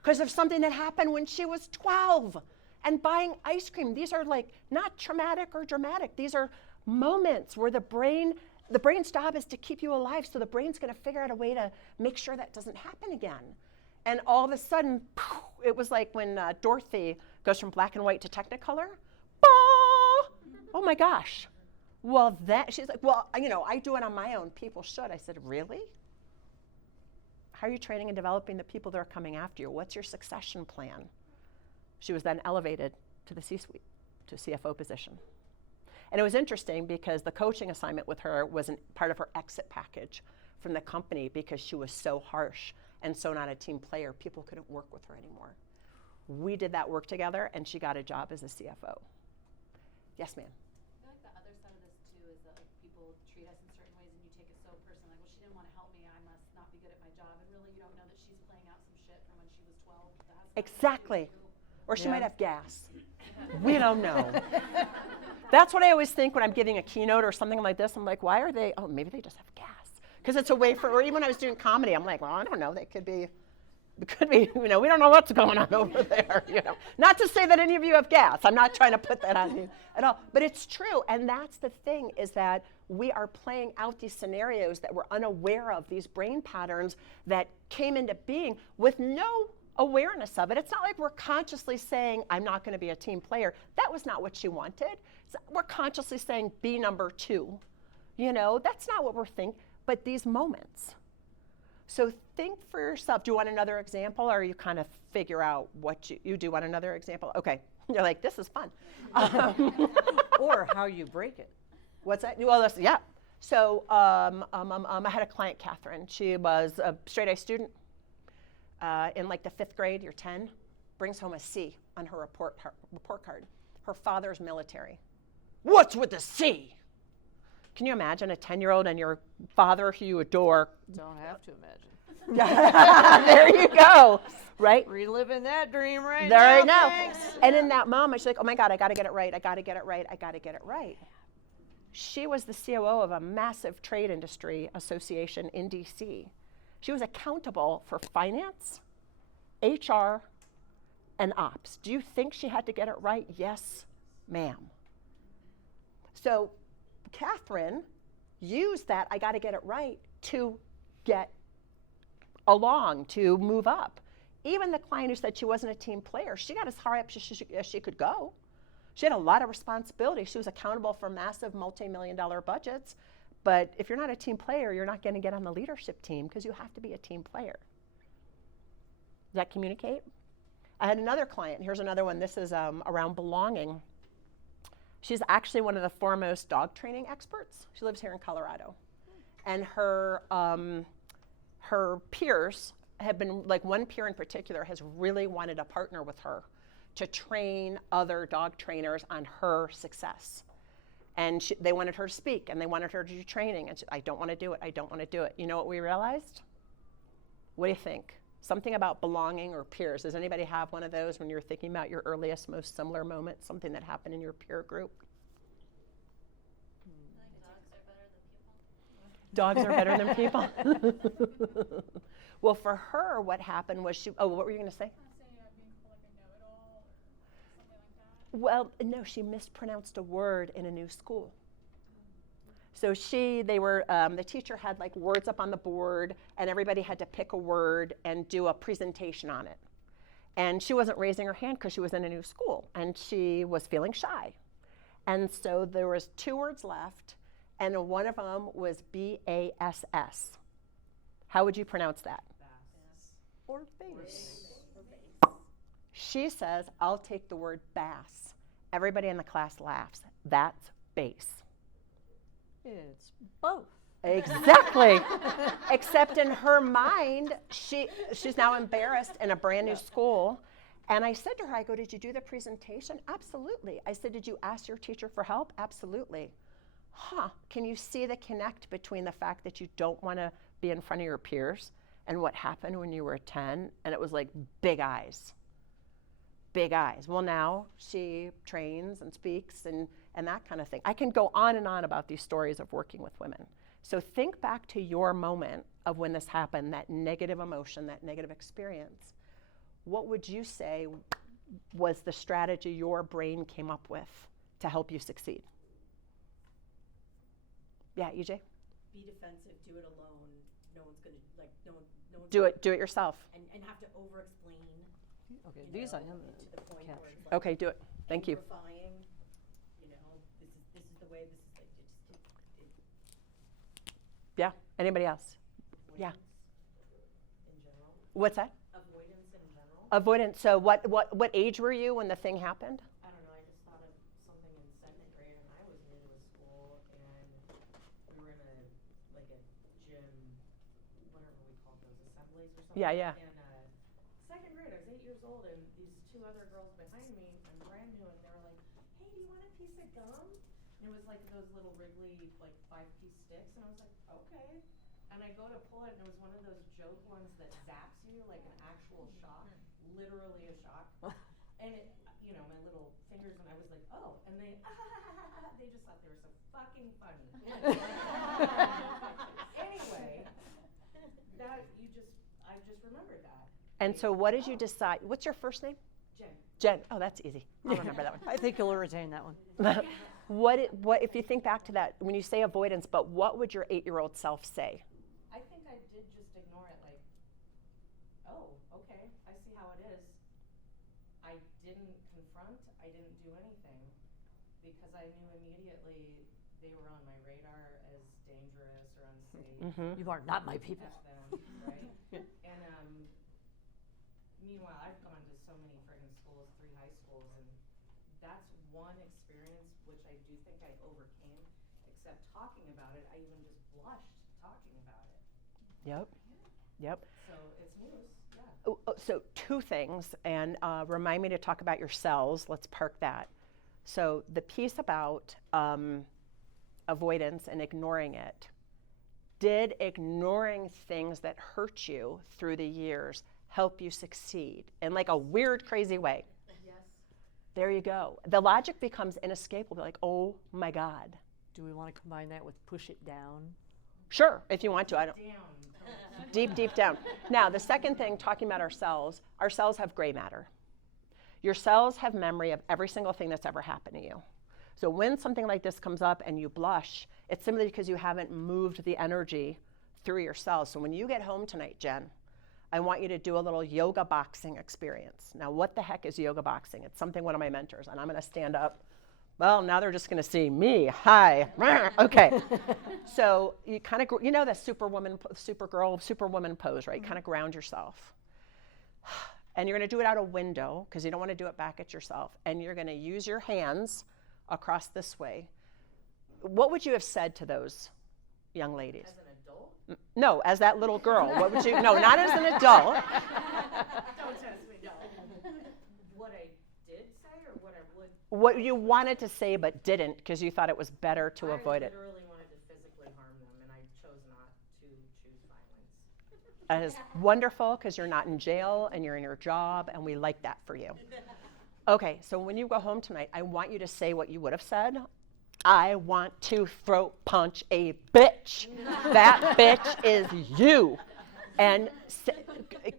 Because of something that happened when she was 12 and buying ice cream. These are like not traumatic or dramatic. These are moments where the brain's job is to keep you alive. So the brain's going to figure out a way to make sure that doesn't happen again. And all of a sudden, it was like when Dorothy goes from black and white to Technicolor. Oh my gosh. Well, she's like, well, I do it on my own. People should. I said, really? How are you training and developing the people that are coming after you? What's your succession plan? She was then elevated to the C-suite, to CFO position. And it was interesting because the coaching assignment with her wasn't part of her exit package from the company because she was so harsh and so not a team player. People couldn't work with her anymore. We did that work together, and she got a job as a CFO. Yes, ma'am. I feel like the other side of this, too, is that people treat us in certain ways, and you take it so personally. Like, well, she didn't want to help me. I must not be good at my job. And really, you don't know that she's playing out some shit from when she was 12. Exactly. Or she might have gas. We don't know. That's what I always think when I'm giving a keynote or something like this. I'm like, why are they? Oh, maybe they just have gas. Because it's a way for, or even when I was doing comedy, I'm like, well, I don't know, it could be, we don't know what's going on over there, Not to say that any of you have gas. I'm not trying to put that on you at all. But it's true. And that's the thing, is that we are playing out these scenarios that we're unaware of, these brain patterns that came into being with no awareness of it. It's not like we're consciously saying, I'm not going to be a team player. That was not what she wanted. We're consciously saying, be number 2. That's not what we're thinking. But these moments. So think for yourself. Do you want another example, or you kind of figure out what you do? Want another example? Okay. You're like, this is fun. Or how you break it. What's that? Well, yeah. So I had a client, Catherine. She was a straight-A student in like the 5th grade, year 10, brings home a C on her report card. Her father's military. What's with the C? Can you imagine a 10-year-old and your father who you adore? Don't have to imagine. There you go, right? Reliving that dream right there now. Thanks. And in that moment, she's like, oh my God, I got to get it right. I got to get it right. I got to get it right. She was the COO of a massive trade industry association in DC. She was accountable for finance, HR, and ops. Do you think she had to get it right? Yes, ma'am. So Catherine used that, I got to get it right, to get along, to move up. Even the client who said she wasn't a team player, she got as high up as she could go. She had a lot of responsibility. She was accountable for massive multi-million-dollar budgets. But if you're not a team player, you're not going to get on the leadership team, because you have to be a team player. Does that communicate? I had another client. Here's another one. This is around belonging. She's actually one of the foremost dog training experts. She lives here in Colorado. And her peers have been, like one peer in particular has really wanted to partner with her to train other dog trainers on her success. And they wanted her to speak, and they wanted her to do training. And I don't want to do it. I don't want to do it. You know what we realized? What do you think? Something about belonging or peers. Does anybody have one of those when you're thinking about your earliest, most similar moment, something that happened in your peer group? Dogs are better than people? Well, for her, what happened was what were you going to say? Well, no, she mispronounced a word in a new school. So the teacher had like words up on the board, and everybody had to pick a word and do a presentation on it. And she wasn't raising her hand because she was in a new school, and she was feeling shy. And so there was 2 words left, and one of them was B-A-S-S. How would you pronounce that? Bass. Or base. She says, I'll take the word bass. Everybody in the class laughs. That's base. It's both. Exactly. Except in her mind, she's now embarrassed in a brand new school. And I said to her, I go, did you do the presentation? Absolutely. I said, did you ask your teacher for help? Absolutely. Can you see the connect between the fact that you don't want to be in front of your peers and what happened when you were 10? And it was like big eyes. Big eyes. Well, now she trains and speaks and that kind of thing. I can go on and on about these stories of working with women. So think back to your moment of when this happened, that negative emotion, that negative experience. What would you say was the strategy your brain came up with to help you succeed? Yeah, EJ? Be defensive, do it alone. No one's gonna, no one's Do it yourself. And have to over-explain. Okay, these I am to the point where it's like, Okay, do it. Thank you. amplifying, this is the way, this is like, Yeah, anybody else? Yeah. in general. What's that? Avoidance in general. Avoidance. So what age were you when the thing happened? I don't know, I just thought of something in 2nd grade, and I was new to a school, and we were in a gym, whatever we call those, assemblies or something. Yeah. And 2nd grade, I was 8 years old, and these 2 other girls behind me, I'm brand new, and they were like, hey, do you want a piece of gum? And it was like those little wriggly, 5-piece sticks, and I was like, okay. And I go to pull it, and it was one of those joke ones that zaps you, like an actual shock, literally a shock. And it, my little fingers, and I was like, oh, and they just thought they were so fucking funny. Anyway, And so what did you decide? What's your first name? Jen. Jen. Oh, that's easy. I'll remember that one. I think you'll retain that one. What if you think back to that, when you say avoidance, but what would your 8-year-old self say? I think I did just ignore it, like, oh, okay, I see how it is. I didn't confront, I didn't do anything, because I knew immediately they were on my radar as dangerous or unsafe. You are not my people. At them, right? And meanwhile, I've gone to so many friggin' schools, 3 high schools, and that's one experience which I do think I overcame, except talking about it, I even just blushed talking about it. Yep. So it's news, yeah. So 2 things, and remind me to talk about your cells. Let's park that. So the piece about avoidance and ignoring it, did ignoring things that hurt you through the years help you succeed in like a weird, crazy way? Yes. There you go. The logic becomes inescapable. Like, oh my God. Do we want to combine that with push it down? Sure, if you want to. I don't. Down. Deep down. Now, the second thing, talking about our cells have gray matter. Your cells have memory of every single thing that's ever happened to you. So when something like this comes up and you blush, it's simply because you haven't moved the energy through your cells. So when you get home tonight, Jen, I want you to do a little yoga boxing experience. Now, what the heck is yoga boxing? It's something one of my mentors, and I'm going to stand up. Well, now they're just going to see me. Hi. Okay. So you kind of, the superwoman pose, right? Kind of ground yourself. And you're going to do it out a window because you don't want to do it back at yourself. And you're going to use your hands across this way. What would you have said to those young ladies? As an adult? No, as that little girl. What would you? No, not as an adult. Don't test me, no. What I did say or what I would? What you wanted to say but didn't because you thought it was better to avoid it. I literally wanted to physically harm them, and I chose not to choose violence. That is wonderful because you're not in jail and you're in your job, and we like that for you. Okay, so when you go home tonight, I want you to say what you would have said. I want to throat punch a bitch. That bitch is you. And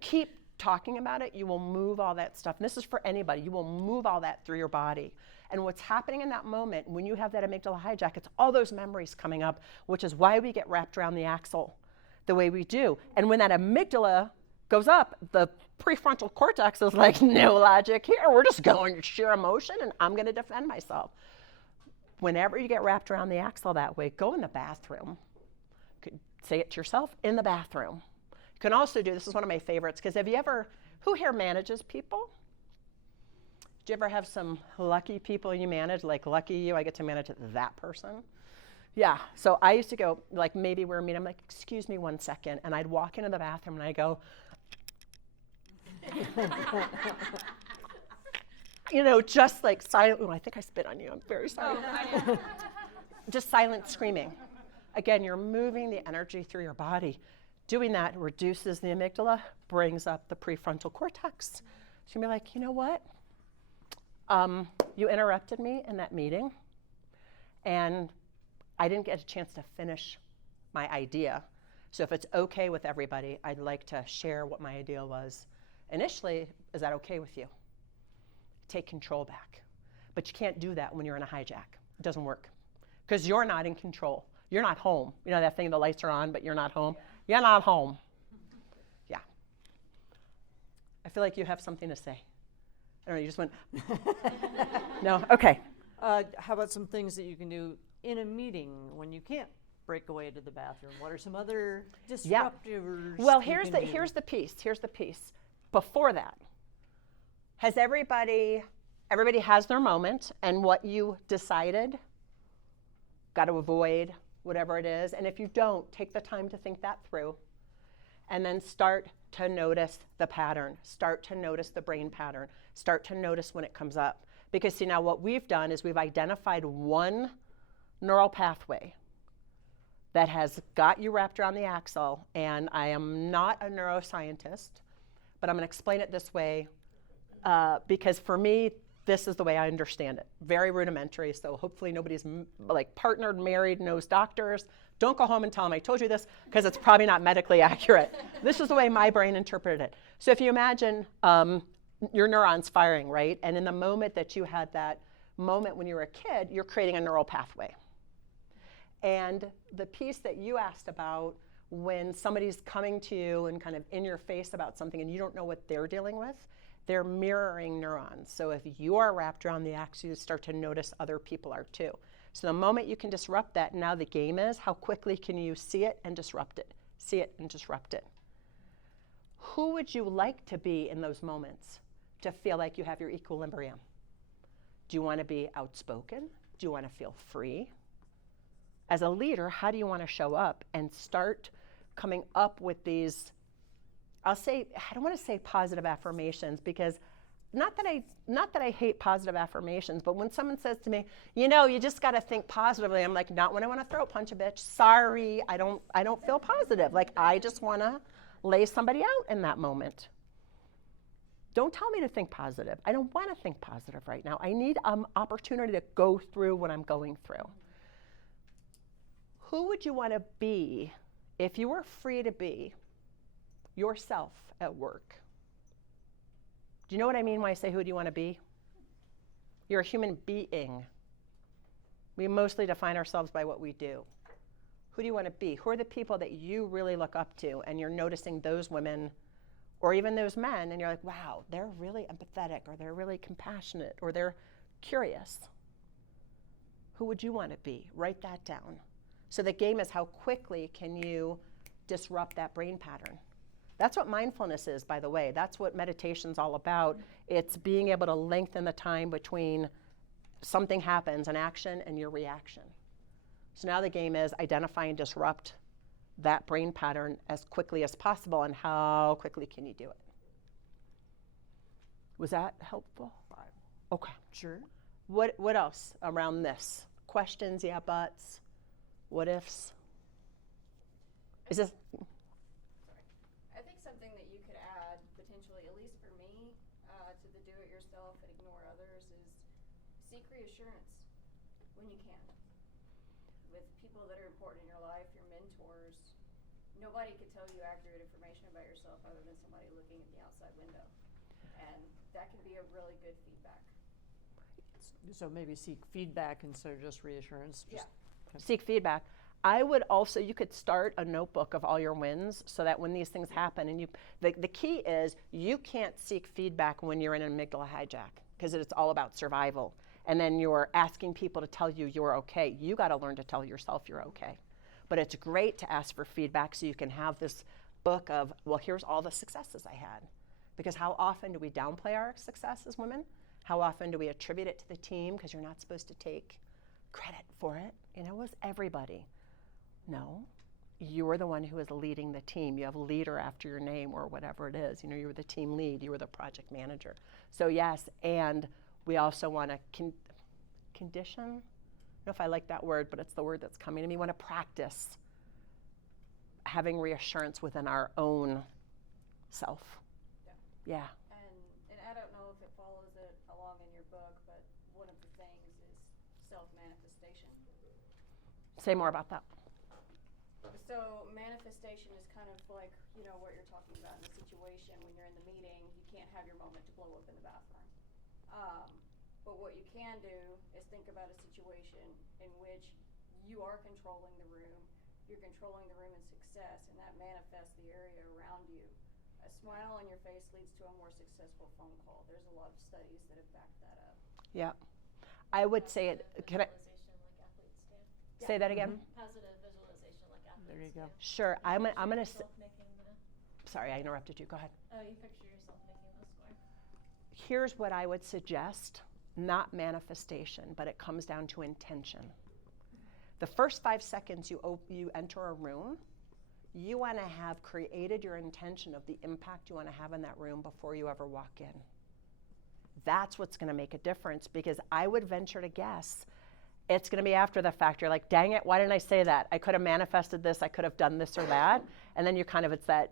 keep talking about it. You will move all that stuff. And this is for anybody. You will move all that through your body. And what's happening in that moment, when you have that amygdala hijack, it's all those memories coming up, which is why we get wrapped around the axle the way we do. And when that amygdala goes up, the prefrontal cortex is like, no logic here. We're just going to sheer emotion, and I'm going to defend myself. Whenever you get wrapped around the axle that way, go in the bathroom. You could say it to yourself, in the bathroom. You can also do, this is one of my favorites, because who here manages people? Did you ever have some lucky people you manage, like lucky you, I get to manage that person? Yeah, so I used to go, like maybe we're meeting, I'm like, excuse me 1 second, and I'd walk into the bathroom and I'd go, just like silent, I think I spit on you, I'm very sorry. Just silent screaming. Again, you're moving the energy through your body. Doing that reduces the amygdala, brings up the prefrontal cortex. So you'll be like, you know what? You interrupted me in that meeting, and I didn't get a chance to finish my idea. So if it's okay with everybody, I'd like to share what my idea was. Initially, is that okay with you? Take control back. But you can't do that when you're in a hijack. It doesn't work. Because you're not in control. You're not home. You know that thing, the lights are on, but you're not home? Yeah. You're not home. Yeah. I feel like you have something to say. I don't know, you just went, no? Okay. How about some things that you can do in a meeting when you can't break away to the bathroom? What are some other disruptors? Well, here's the piece. Before that, has everybody has their moment and what you decided, got to avoid whatever it is. And if you don't, take the time to think that through. And then start to notice the pattern. Start to notice the brain pattern. Start to notice when it comes up. Because see, now what we've done is we've identified one neural pathway that has got you wrapped around the axle. And I am not a neuroscientist, but I'm going to explain it this way because for me, This is the way I understand it. Very rudimentary, so hopefully nobody's like partnered, married, knows doctors. Don't go home and tell them I told you this, because it's probably not medically accurate. This is the way my brain interpreted it. So if you imagine your neurons firing, right? And in the moment that you had that moment when you were a kid, you're creating a neural pathway. And the piece that you asked about, when somebody's coming to you and kind of in your face about something and you don't know what they're dealing with, they're mirroring neurons. So if you are wrapped around the axis, you start to notice other people are too. So the moment you can disrupt that, now the game is how quickly can you see it and disrupt it, see it and disrupt it. Who would you like to be in those moments to feel like you have your equilibrium? Do you want to be outspoken? Do you want to feel free? As a leader, how do you want to show up and start coming up with these, I don't want to say positive affirmations, because not that I hate positive affirmations, but when someone says to me, you know, you just got to think positively, I'm like, not when I want to throat punch a bitch. Sorry, I don't feel positive. Like, I just want to lay somebody out in that moment. Don't tell me to think positive. I don't want to think positive right now. I need an opportunity to go through what I'm going through. Who would you want to be if you were free to be yourself at work? Do you know what I mean when I say who do you want to be? You're a human being. We mostly define ourselves by what we do. Who do you want to be? Who are the people that you really look up to, and you're noticing those women or even those men, and you're like, wow, they're really empathetic, or they're really compassionate, or they're curious. Who would you want to be? Write that down. So the game is how quickly can you disrupt that brain pattern. That's what mindfulness is, by the way. That's what meditation's all about. It's being able to lengthen the time between something happens, an action, and your reaction. So now the game is identify and disrupt that brain pattern as quickly as possible, and how quickly can you do it? Was that helpful? Okay. Sure. What else around this? Questions, yeah, buts, what ifs? Is this? I think something that you could add, potentially, at least for me, to the do-it-yourself and ignore others, is seek reassurance when you can. With people that are important in your life, your mentors, nobody could tell you accurate information about yourself other than somebody looking at the outside window. And that can be a really good feedback. So maybe seek feedback instead of just reassurance. Yeah. Seek feedback. I would also, you could start a notebook of all your wins so that when these things happen, and the key is you can't seek feedback when you're in an amygdala hijack, because it's all about survival. And then you're asking people to tell you you're okay. You got to learn to tell yourself you're okay. But it's great to ask for feedback so you can have this book of, well, here's all the successes I had. Because how often do we downplay our success as women? How often do we attribute it to the team because you're not supposed to take credit for it? You know, it was everybody. No, you were the one who was leading the team. You have leader after your name or whatever it is. You know, you were the team lead. You were the project manager. So yes, and we also want to condition. I don't know if I like that word, but it's the word that's coming to me. We want to practice having reassurance within our own self. Yeah. And I don't know if it follows it along in your book, but one of the things is self-manifestation. Say more about that. So manifestation is kind of like, you know, what you're talking about in the situation when you're in the meeting. You can't have your moment to blow up in the bathroom. But what you can do is think about a situation in which you are controlling the room, you're controlling the room in success, and that manifests the area around you. A smile on your face leads to a more successful phone call. There's a lot of studies that have backed that up. Yeah. I would say it, can I? Say that again? Positive visualization like athletes. There you go. Sure, I'm gonna Making the, sorry, I interrupted you, go ahead. oh, you picture yourself making the score. Here's what I would suggest, not manifestation, but it comes down to intention. The first 5 seconds you enter a room, you want to have created your intention of the impact you want to have in that room before you ever walk in. That's what's going to make a difference, because I would venture to guess it's going to be after the fact. You're like, dang it, why didn't I say that? I could have manifested this, I could have done this or that. And then you kind of, it's that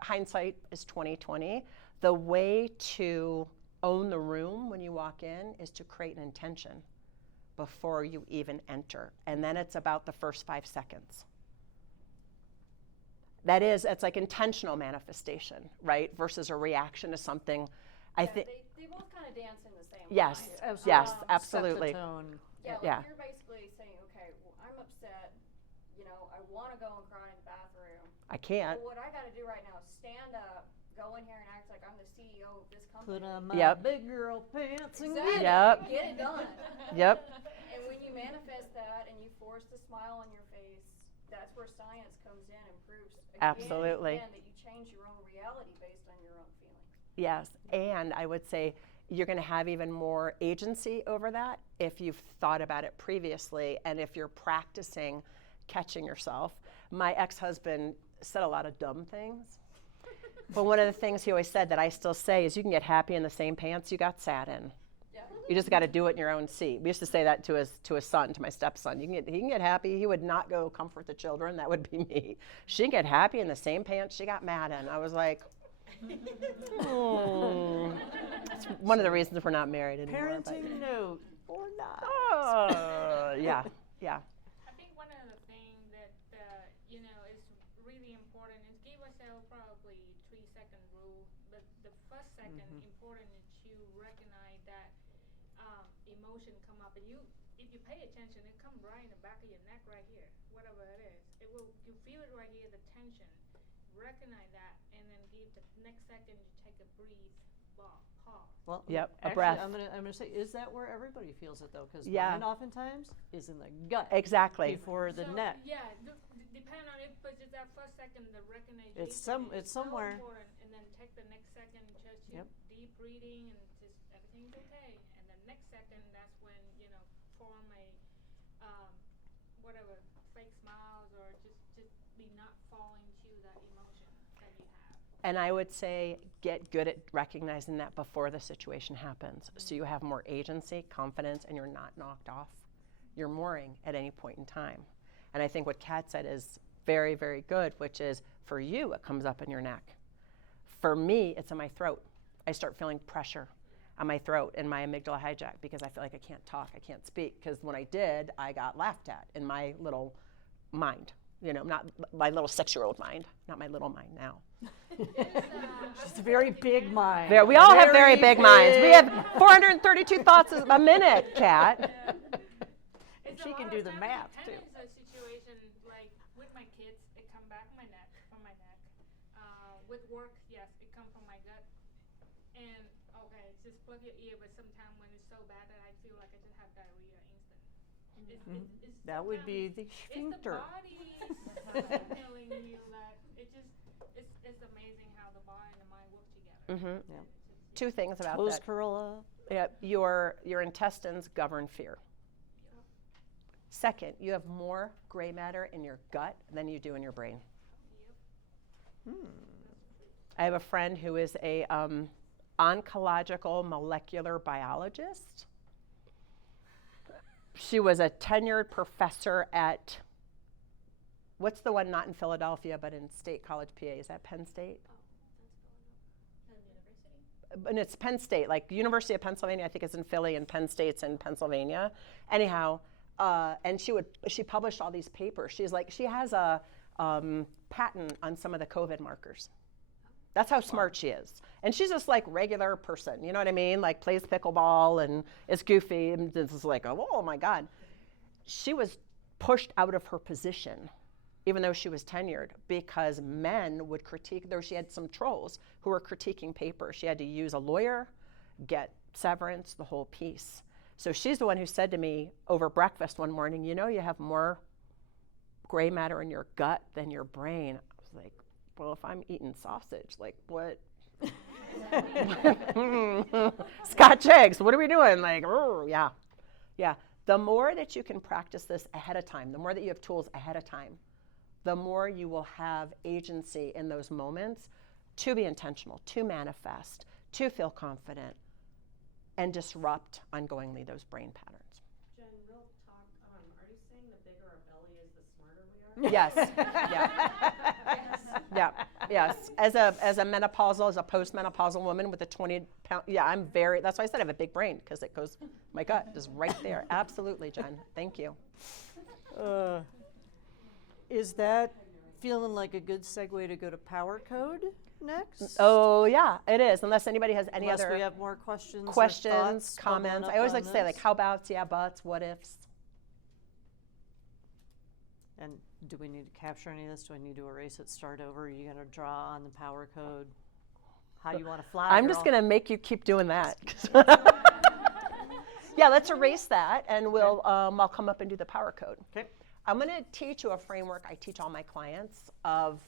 hindsight is 20/20. The way to own the room when you walk in is to create an intention before you even enter. And then it's about the first 5 seconds. It's like intentional manifestation, right? Versus a reaction to something. I think they both kind of dance in the same yes, line. yes, Set absolutely. the tone. Yeah, like Yeah. you're basically saying, okay, well, I'm upset. You know, I want to go and cry in the bathroom. I can't. But what I got to do right now is stand up, go in here and act like I'm the CEO of this company. Put on my Yep. big girl pants and Exactly. Yep. Get it done. Yep. And when you manifest that and you force the smile on your face, that's where science comes in and proves Absolutely. again that you change your own reality based on your own feelings. Yes, and I would say you're going to have even more agency over that if you've thought about it previously and if you're practicing catching yourself. My ex-husband said a lot of dumb things, but one of the things he always said that I still say is you can get happy in the same pants you got sad in. Yeah. You just got to do it in your own seat. We used to say that to his son, to my stepson. He can get happy. He would not go comfort the children. That would be me. She can get happy in the same pants she got mad in. I was like, It's one of the reasons we're not married anymore. Parenting note or not. Yeah, yeah. I think one of the things that is really important is give ourselves probably 3-second rule. But the first second important is you recognize that emotion come up, and if you pay attention, it come right in the back of your neck, right here, whatever it is. You feel it right here, the tension. Recognize that, and then give the next second you take a breathe, pause. Well, Yep, a actually, breath. I'm gonna say, is that where everybody feels it though? Because Yeah. mine oftentimes is in the gut. Exactly. Before the So, neck. Yeah, depending on it, but just that first second, the recognition. It's is somewhere. So important, and then take the next second, just deep breathing, and just everything's okay. And the next second, that's when form a whatever fake smiles or just be not falling to that emotion that you have. And I would say get good at recognizing that before the situation happens. So you have more agency, confidence, and you're not knocked off. You're mooring at any point in time. And I think what Kat said is very, very good, which is for you, it comes up in your neck. For me, it's in my throat. I start feeling pressure on my throat and my amygdala hijack because I feel like I can't talk, I can't speak. Because when I did, I got laughed at in my little mind. Not my little 6-year-old mind, not my little mind now. It's a very big mind. We all have very big minds. We have 432 thoughts a minute, Kat. She can do the math too. Depends on the situation. Like with my kids, it come back from my neck. With work, yes, it come from my gut. And okay, just plug your ear. But sometimes when it's so bad that I feel like I just have diarrhea instant. It's That would be the sphincter. It's the body telling you that it's amazing how the body and the mind work together. Mm-hmm. Two things about Toes that. curl up. Yeah, your intestines govern fear. Second, you have more gray matter in your gut than you do in your brain. I have a friend who is a oncological molecular biologist. She was a tenured professor at, what's the one not in Philadelphia but in State College, PA? Is that Penn State? And it's Penn State, like University of Pennsylvania, I think is in Philly, and Penn State's in Pennsylvania. Anyhow, and she published all these papers. She has a patent on some of the COVID markers. That's how smart she is. And she's just like regular person, you know what I mean? Like plays pickleball and is goofy and it's like, oh my God. She was pushed out of her position, even though she was tenured, because men would critique. She had some trolls who were critiquing papers. She had to use a lawyer, get severance, the whole piece. So she's the one who said to me over breakfast one morning, you have more gray matter in your gut than your brain. I was like, well, if I'm eating sausage, like what? Scotch eggs, what are we doing? Like, yeah. The more that you can practice this ahead of time, the more that you have tools ahead of time, the more you will have agency in those moments to be intentional, to manifest, to feel confident, and disrupt ongoingly those brain patterns. Jen, real talk, are you saying the bigger our belly is, the smarter we are? Yes. Yeah. Yes. Yeah. Yes, as a menopausal, as a postmenopausal woman with a 20-pound, I'm very, that's why I said I have a big brain, because it goes, my gut is right there. Absolutely, Jen, thank you. Is that feeling like a good segue to go to power code next? Oh yeah, it is, unless anybody has any Unless other we have more questions or thoughts bubbling comments. up I always on like to say, like, this. how abouts, yeah, buts, what ifs. And do we need to capture any of this? Do I need to erase it, start over? Are you going to draw on the power code? How you want to fly? I'm just going to make you keep doing that. Yeah, let's erase that, and we'll I'll come up and do the power code. Okay. I'm going to teach you a framework I teach all my clients of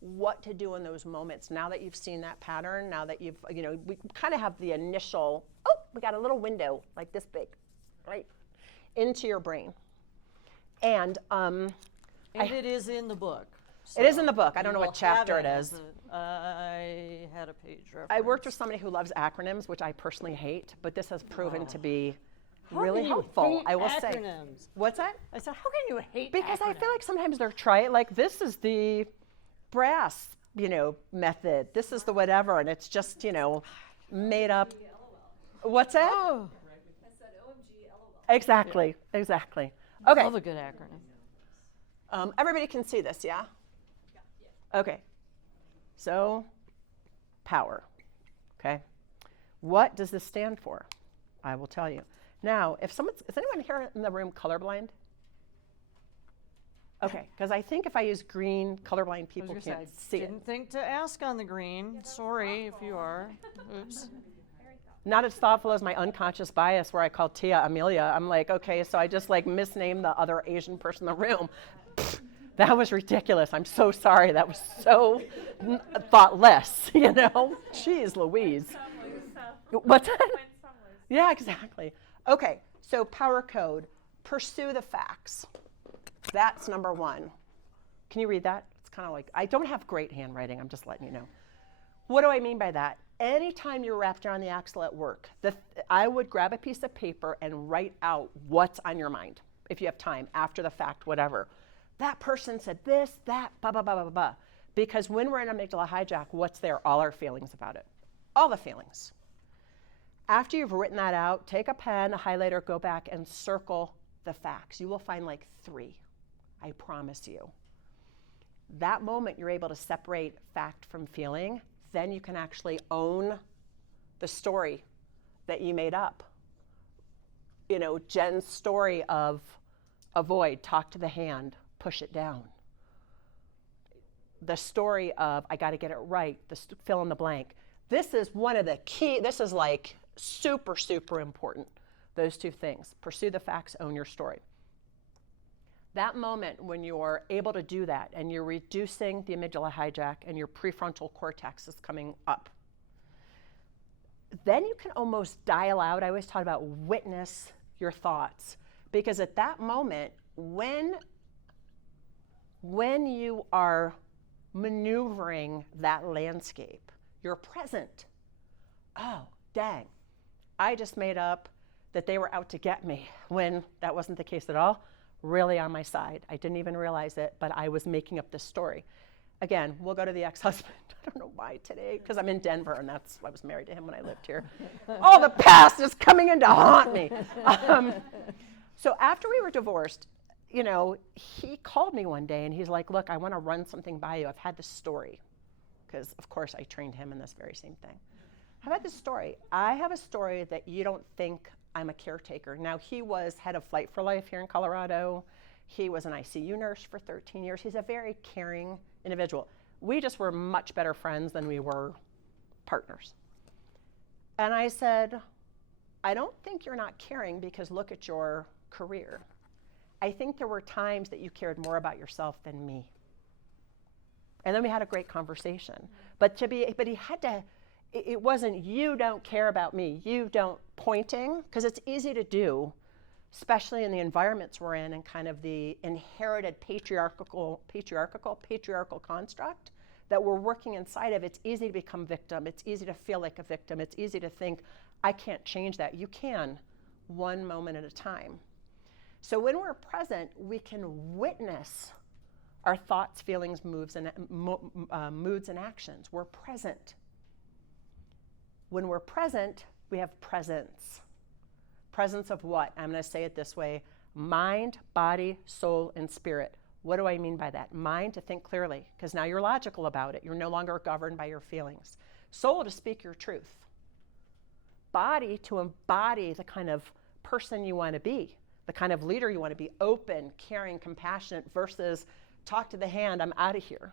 what to do in those moments. Now that you've seen that pattern, now that you've, we kind of have the initial, we got a little window like this big, right, into your brain. And it is in the book. It is in the book. I you don't know what will have chapter it as is. I had a page reference. I worked with somebody who loves acronyms, which I personally hate, but this has proven to be How really can you helpful, hate I will say. acronyms? What's that? I said, how can you hate Because I acronyms? feel like sometimes they're trite, like this is the brass, method. This is the whatever, and it's just, made up. What's that? Oh. I said OMG, LOL. Exactly, exactly. Okay. Love a good acronym. Everybody can see this, yeah? Okay. So, power, okay? What does this stand for? I will tell you. Now, is anyone here in the room colorblind? Okay, because I think if I use green, colorblind people can't see it. Didn't think to ask on the green. Sorry if you are. Oops. Not as thoughtful as my unconscious bias where I call Tia Amelia. I'm like, okay, so I just misnamed the other Asian person in the room. Pfft, that was ridiculous. I'm so sorry. That was so thoughtless, Jeez Louise. What's that? Yeah, exactly. Okay, so power code, pursue the facts. That's number one. Can you read that? It's kind of like, I don't have great handwriting, I'm just letting you know. What do I mean by that? Anytime you're wrapped around the axle at work, I would grab a piece of paper and write out what's on your mind, if you have time, after the fact, whatever. That person said this, that, blah, blah, blah, blah, blah. Because when we're in amygdala hijack, what's there? All our feelings about it. All the feelings. After you've written that out, take a pen, a highlighter, go back and circle the facts. You will find like 3, I promise you. That moment you're able to separate fact from feeling, then you can actually own the story that you made up. Jen's story of avoid, talk to the hand, push it down. The story of I got to get it right, fill in the blank. This is one of the key, this is like super, super important. Those 2 things, pursue the facts, own your story. That moment when you're able to do that and you're reducing the amygdala hijack and your prefrontal cortex is coming up, then you can almost dial out. I always talk about witness your thoughts, because at that moment, when you are maneuvering that landscape, you're present. Oh, dang, I just made up that they were out to get me when that wasn't the case at all. Really on my side. I didn't even realize it, but I was making up this story. Again, we'll go to the ex-husband. I don't know why today, because I'm in Denver, and I was married to him when I lived here. All the past is coming in to haunt me. So after we were divorced, he called me one day, and he's like, look, I want to run something by you. I've had this story, because, of course, I trained him in this very same thing. I've had this story. I have a story that you don't think I'm a caretaker. Now, he was head of Flight for Life here in Colorado. He was an ICU nurse for 13 years. He's a very caring individual. We just were much better friends than we were partners. And I said, I don't think you're not caring, because look at your career. I think there were times that you cared more about yourself than me. And then we had a great conversation. But he had to, it wasn't you don't care about me, you don't pointing, because it's easy to do, especially in the environments we're in and kind of the inherited patriarchal construct that we're working inside of. It's easy to become victim. It's easy to feel like a victim. It's easy to think, I can't change that. You can, one moment at a time. So when we're present, we can witness our thoughts, feelings, moods, and actions. We're present. When we're present, we have presence. Presence of what? I'm going to say it this way: mind, body, soul, and spirit. What do I mean by that? Mind, to think clearly, because now you're logical about it. You're no longer governed by your feelings. Soul, to speak your truth. Body, to embody the kind of person you want to be, the kind of leader you want to be: open, caring, compassionate, versus talk to the hand, I'm out of here.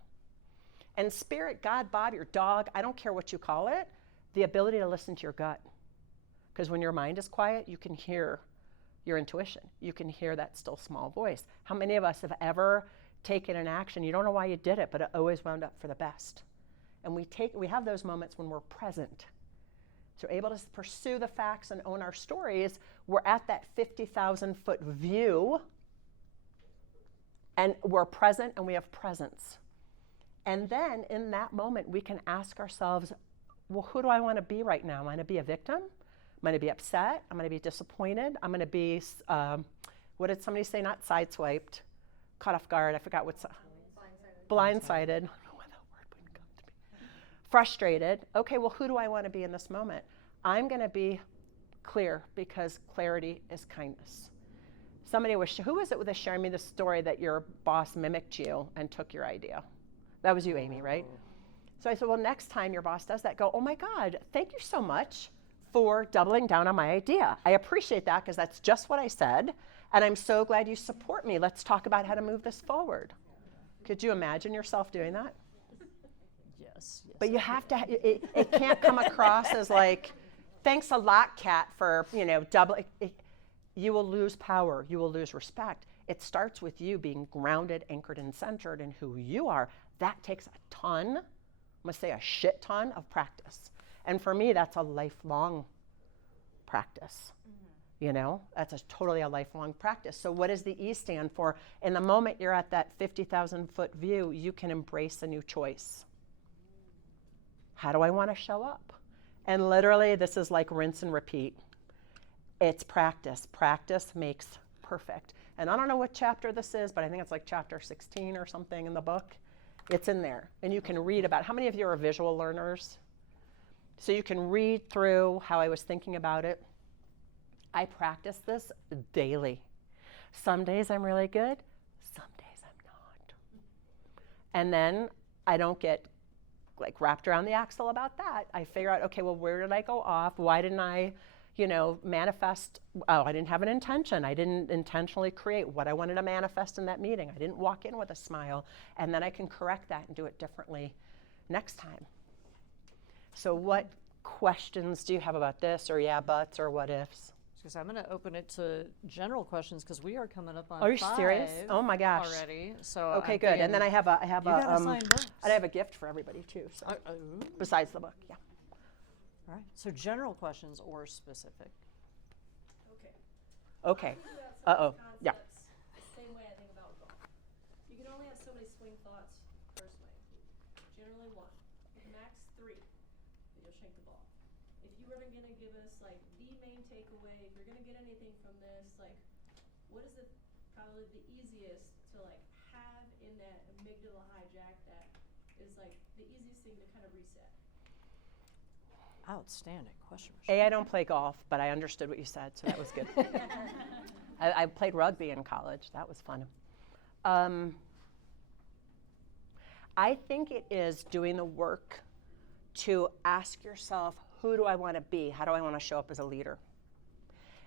And spirit, God, body, or dog, I don't care what you call it, the ability to listen to your gut. Because when your mind is quiet, you can hear your intuition. You can hear that still small voice. How many of us have ever taken an action, you don't know why you did it, but it always wound up for the best? And we have those moments when we're present. So able to pursue the facts and own our stories. We're at that 50,000-foot view, and we're present and we have presence. And then in that moment, we can ask ourselves, well, who do I want to be right now? Am I going to be a victim? I'm going to be upset. I'm going to be disappointed. I'm going to be, what did somebody say? Not sideswiped, caught off guard. I forgot what's blindsided. I don't know why that word wouldn't come to me. Frustrated. Okay, well, who do I want to be in this moment? I'm going to be clear, because clarity is kindness. Who was it that was sharing me the story that your boss mimicked you and took your idea? That was you, Amy, right? So I said, well, next time your boss does that, go, oh my God, thank you so much for doubling down on my idea. I appreciate that, because that's just what I said, and I'm so glad you support me. Let's talk about how to move this forward. Could you imagine yourself doing that? Yes. But you have to, it can't come across as like, thanks a lot, Kat, for, doubling. You will lose power. You will lose respect. It starts with you being grounded, anchored, and centered in who you are. That takes a ton, I'm going to say a shit ton of practice. And for me, that's a lifelong practice. That's totally a lifelong practice. So what does the E stand for? In the moment you're at that 50,000-foot view, you can embrace a new choice. How do I want to show up? And literally, this is like rinse and repeat. It's practice. Practice makes perfect. And I don't know what chapter this is, but I think it's like chapter 16 or something in the book. It's in there. And you can read about, how many of you are visual learners? So you can read through how I was thinking about it. I practice this daily. Some days I'm really good, some days I'm not. And then I don't get like wrapped around the axle about that. I figure out, okay, well, where did I go off? Why didn't I, manifest? Oh, I didn't have an intention. I didn't intentionally create what I wanted to manifest in that meeting. I didn't walk in with a smile. And then I can correct that and do it differently next time. So what questions do you have about this, or yeah, buts, or what ifs? Because I'm going to open it to general questions, because we are coming up on Are you 5 serious? Oh my gosh! Already, so okay, I'm good. thinking, And then I have a I have a gift for everybody too. So besides the book, yeah. All right. So general questions or specific? Okay. Yeah. Same way I think about golf. You can only have so many swing thoughts per swing. Generally 1. Max 3. You'll shank the ball. If you were going to give us like the main takeaway, if you're going to get anything from this, like what is probably the easiest to like have in that amygdala hijack that is like the easiest thing to kind of reset? Outstanding question. I don't play golf, but I understood what you said, so that was good. I played rugby in college. That was fun. I think it is doing the work to ask yourself, who do I want to be? How do I want to show up as a leader?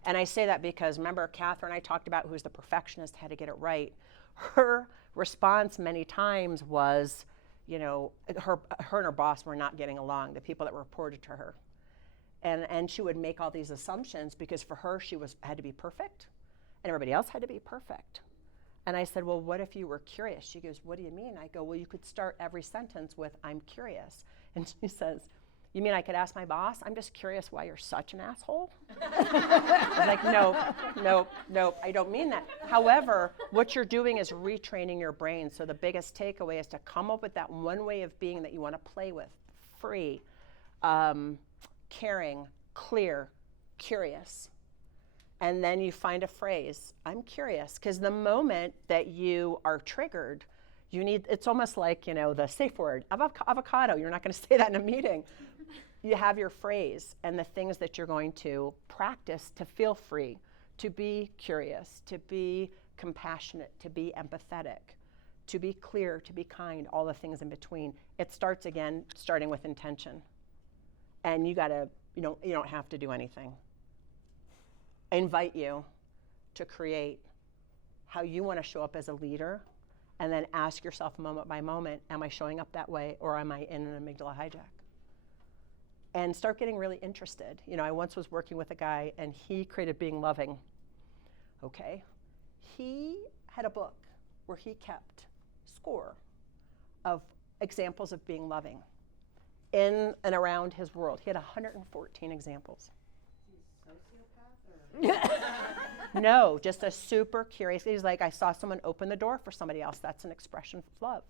And I say that because, remember, Catherine, I talked about who's the perfectionist, had to get it right. Her response many times was, her and her boss were not getting along, the people that reported to her. And she would make all these assumptions, because for her, she had to be perfect, and everybody else had to be perfect. And I said, well, what if you were curious? She goes, what do you mean? I go, well, you could start every sentence with, I'm curious. And she says, you mean I could ask my boss? I'm just curious why you're such an asshole. I was like, no, I don't mean that. However, what you're doing is retraining your brain. So the biggest takeaway is to come up with that one way of being that you want to play with. Free, caring, clear, curious. And then you find a phrase, I'm curious. Because the moment that you are triggered, It's almost like, the safe word, avocado. You're not going to say that in a meeting. You have your phrase and the things that you're going to practice to feel free, to be curious, to be compassionate, to be empathetic, to be clear, to be kind, all the things in between. It starts again, starting with intention. And you don't have to do anything. I invite you to create how you want to show up as a leader, and then ask yourself moment by moment, am I showing up that way, or am I in an amygdala hijack? And start getting really interested. I once was working with a guy, and he created Being Loving. Okay? He had a book where he kept score of examples of being loving in and around his world. He had 114 examples. No, just a super curious. He's like, I saw someone open the door for somebody else. That's an expression of love.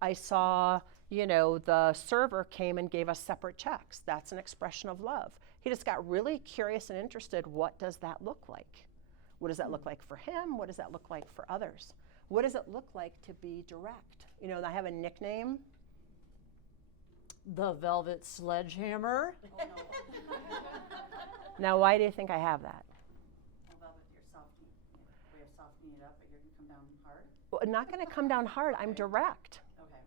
I saw, the server came and gave us separate checks. That's an expression of love. He just got really curious and interested. What does that look like? What does that look like for him? What does that look like for others? What does it look like to be direct? I have a nickname. The Velvet Sledgehammer. Oh, no. Now, why do you think I have that? Velvet, you're way of softening it up, but you're going to come down hard? Well, I'm not going to come down hard. I'm direct. Okay.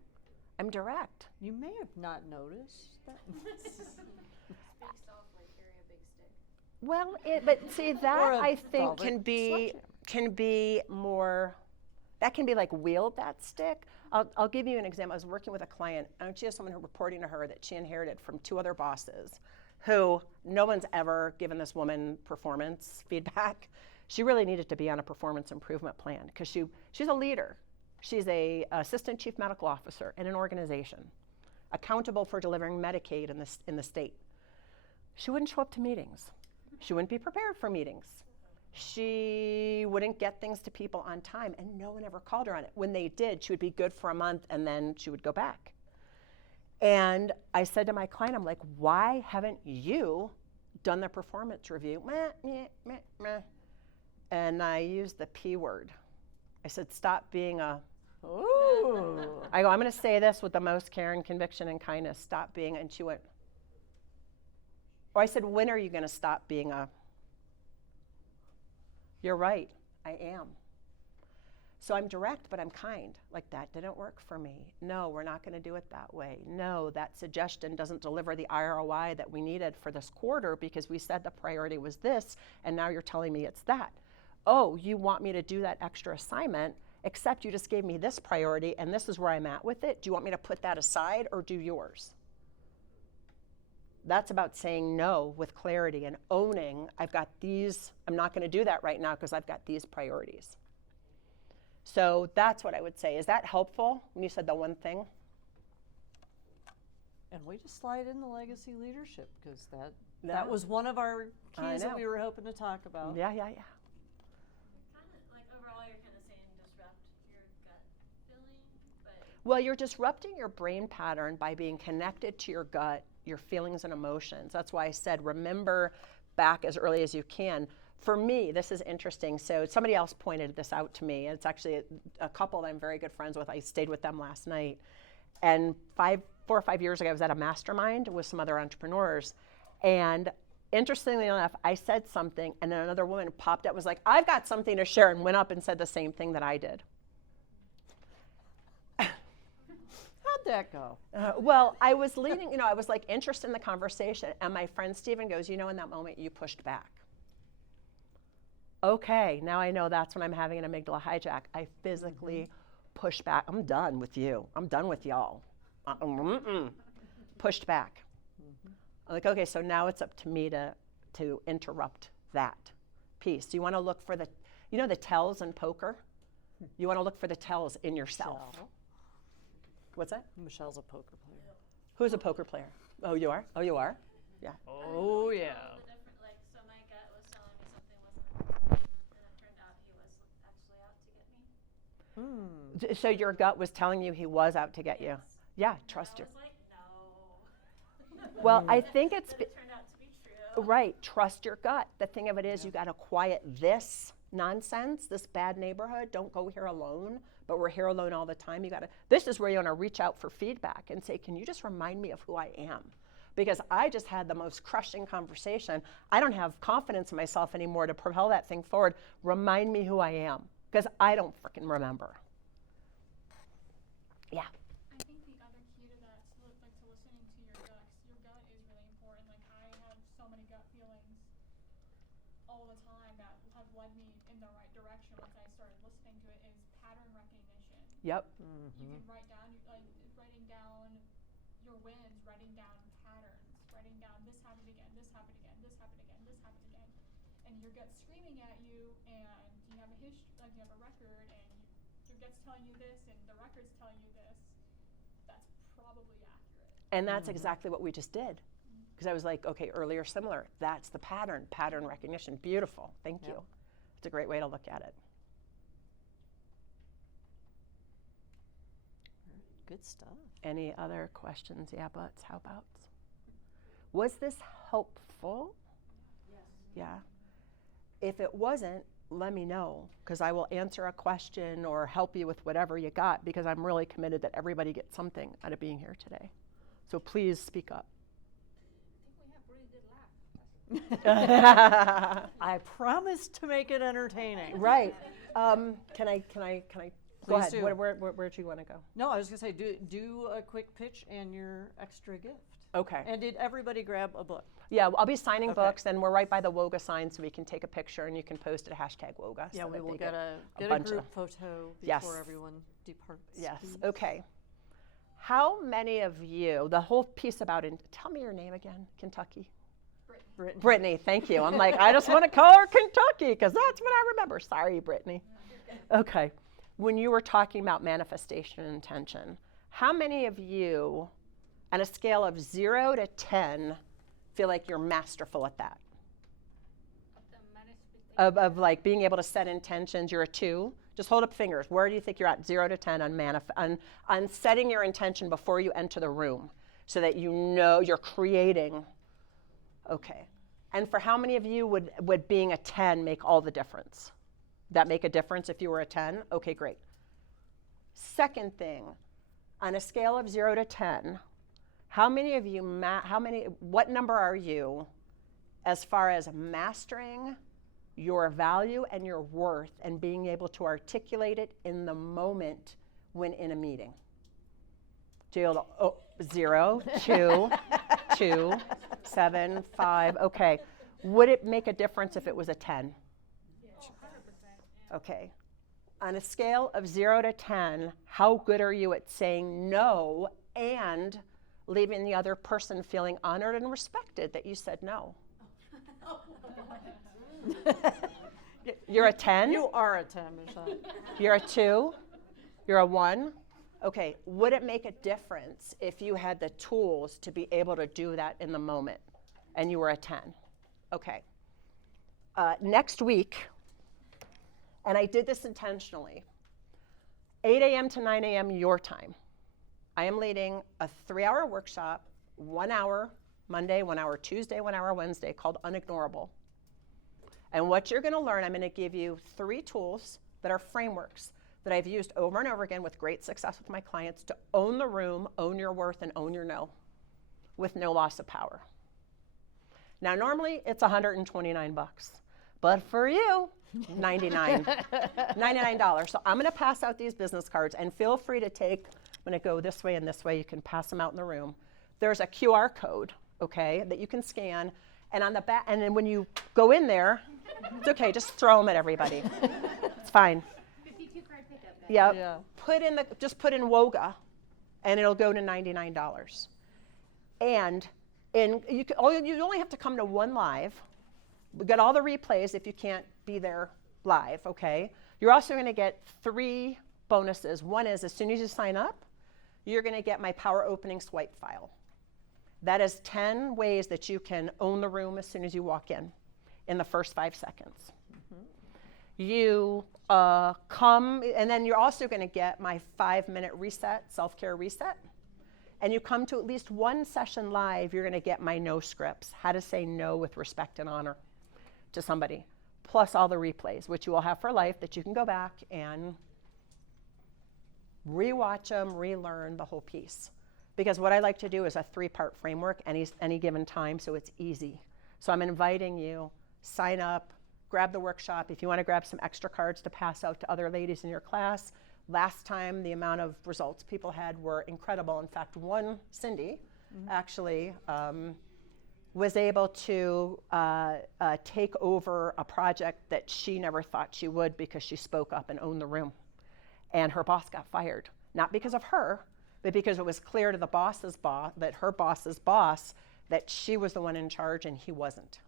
I'm direct. You may have not noticed that. Speak softly, carry a big stick. Well, but see, that I think velvet can be more. That can be like wield that stick. I'll give you an example. I was working with a client, and she has someone who reporting to her that she inherited from 2 other bosses, who no one's ever given this woman performance feedback. She really needed to be on a performance improvement plan because she's a leader. She's a assistant chief medical officer in an organization, accountable for delivering Medicaid in the state. She wouldn't show up to meetings. She wouldn't be prepared for meetings. She wouldn't get things to people on time, and no one ever called her on it. When they did, she would be good for a month, and then she would go back. And I said to my client, I'm like, why haven't you done the performance review? Meh, meh, meh, meh. And I used the P word. I said, stop being a, Ooh. I go, I'm going to say this with the most care and conviction and kindness. Stop being, and she went, or I said, when are you going to stop being a, you're right, I am. So I'm direct, but I'm kind. Like, that didn't work for me. No, we're not going to do it that way. No, that suggestion doesn't deliver the ROI that we needed for this quarter because we said the priority was this, and now you're telling me it's that. Oh, you want me to do that extra assignment, except you just gave me this priority, and this is where I'm at with it. Do you want me to put that aside or do yours? That's about saying no with clarity and owning, I've got these, I'm not going to do that right now because I've got these priorities. So that's what I would say. Is that helpful when you said the one thing? And we just slide in the legacy leadership because that was one of our keys that we were hoping to talk about. Yeah. Kind of like overall, you're kind of saying disrupt your gut feeling, but. Well, you're disrupting your brain pattern by being connected to your gut, your feelings and emotions. That's why I said remember back as early as you can. For me, this is interesting. So somebody else pointed this out to me. It's actually a couple that I'm very good friends with. I stayed with them last night. And 4 or 5 years ago, I was at a mastermind with some other entrepreneurs. And interestingly enough, I said something, and then another woman popped up, was like, I've got something to share, and went up and said the same thing that I did. How'd that go? Well, I was leading, I was like interested in the conversation. And my friend Steven goes, in that moment, you pushed back. Okay, now I know that's when I'm having an amygdala hijack. I physically push back. I'm done with you. I'm done with y'all. Pushed back. I'm like, okay, so now it's up to me to interrupt that piece. You want to look for the tells in poker? You want to look for the tells in yourself. Michelle. What's that? Michelle's a poker player. Who's a poker player? Oh, you are? Oh, you are? Yeah. Oh, yeah. So my gut was telling me something wasn't right, and it turned out he was actually out to get me. So your gut was telling you he was out to get you? Yeah, trust your. I was like, no. Well, I think it's. It turned out to be true. Right, trust your gut. The thing of it is, you got to quiet this nonsense, this bad neighborhood. Don't go here alone but we're here alone all the time. This is where you want to reach out for feedback and say, can you just remind me of who I am? Because I just had the most crushing conversation. I don't have confidence in myself anymore to propel that thing forward. Remind me who I am, because I don't freaking remember. Yeah. I think the other key to that, to listening to your gut is really important. Like, I have so many gut feelings all the time that have led me in the right direction once I started listening to it, is pattern recognition. Yep. You can writing down your wins, writing down patterns, writing down this happened again, this happened again, this happened again, this happened again, and your gut's screaming at you, and you have a you have a record, and your gut's telling you this, and the record's telling you this. That's probably accurate. And that's exactly what we just did. Because I was like, okay, earlier similar. That's the pattern recognition. Beautiful. Thank you. It's a great way to look at it. Good stuff. Any other questions? Yeah, buts, how abouts? Was this helpful? Yes. Yeah. If it wasn't, let me know, because I will answer a question or help you with whatever you got, because I'm really committed that everybody gets something out of being here today. So please speak up. I promise to make it entertaining. Right. Can I go Please ahead. do. Where do you want to go? No, I was gonna say do a quick pitch and your extra gift. Okay. And did everybody grab a book? Yeah, I'll be signing Okay. books, and we're right by the WOGA sign, so we can take a picture, and you can post it #WOGA. Yeah, so we that will they get a bunch group of- photo before Yes. everyone departs. Yes. please. Okay. How many of you? The whole piece about tell me your name again. Kentucky. Brittany. Brittany, thank you. I'm like, I just want to call her Kentucky because that's what I remember. Sorry, Brittany. Okay. When you were talking about manifestation and intention, how many of you, on a scale of 0 to 10, feel like you're masterful at that? Of like being able to set intentions, you're a 2? Just hold up fingers. Where do you think you're at, 0 to 10, on setting your intention before you enter the room so that you know you're creating? Okay. And for how many of you would being a 10 make all the difference? That make a difference if you were a 10? Okay, great. Second thing, on a scale of 0 to 10, how many of you, what number are you as far as mastering your value and your worth and being able to articulate it in the moment when in a meeting? 0, 2, 2, 7, 5. Okay. Would it make a difference if it was a 10? Okay. On a scale of 0 to 10, how good are you at saying no and leaving the other person feeling honored and respected that you said no? You're a 10? You are a 10, Michelle. You're a 2? You're a 1? Okay, would it make a difference if you had the tools to be able to do that in the moment and you were a 10? Okay. Next week, and I did this intentionally, 8 a.m. to 9 a.m. your time, I am leading a 3-hour workshop, 1 hour Monday, 1 hour Tuesday, 1 hour Wednesday, called Unignorable. And what you're going to learn, I'm going to give you 3 tools that are frameworks that I've used over and over again with great success with my clients to own the room, own your worth, and own your no with no loss of power. Now, normally it's $129, but for you, $99. So I'm going to pass out these business cards, and feel free to take, I'm going to go this way and this way. You can pass them out in the room. There's a QR code, okay, that you can scan, and on the back, and then when you go in there, it's okay, just throw them at everybody. It's fine. 52 card pickup. Yep. Yeah. Just put in WOGA, and it'll go to $99. And you only have to come to 1 live. We got all the replays if you can't be there live, okay? You're also going to get 3 bonuses. One is, as soon as you sign up, you're going to get my Power Opening Swipe file. That is 10 ways that you can own the room as soon as you walk in the first 5 seconds. You come, and then you're also going to get my 5-minute reset, self-care reset. And you come to at least 1 session live, you're going to get my no scripts, how to say no with respect and honor to somebody, plus all the replays, which you will have for life that you can go back and Rewatch them, relearn the whole piece. Because what I like to do is a 3-part framework any given time, so it's easy. So I'm inviting you, sign up, grab the workshop. If you want to grab some extra cards to pass out to other ladies in your class. Last time, the amount of results people had were incredible. In fact, one, Cindy, actually was able to take over a project that she never thought she would because she spoke up and owned the room. And her boss got fired. Not because of her, but because it was clear to the boss's boss, that her boss's boss, that she was the one in charge and he wasn't.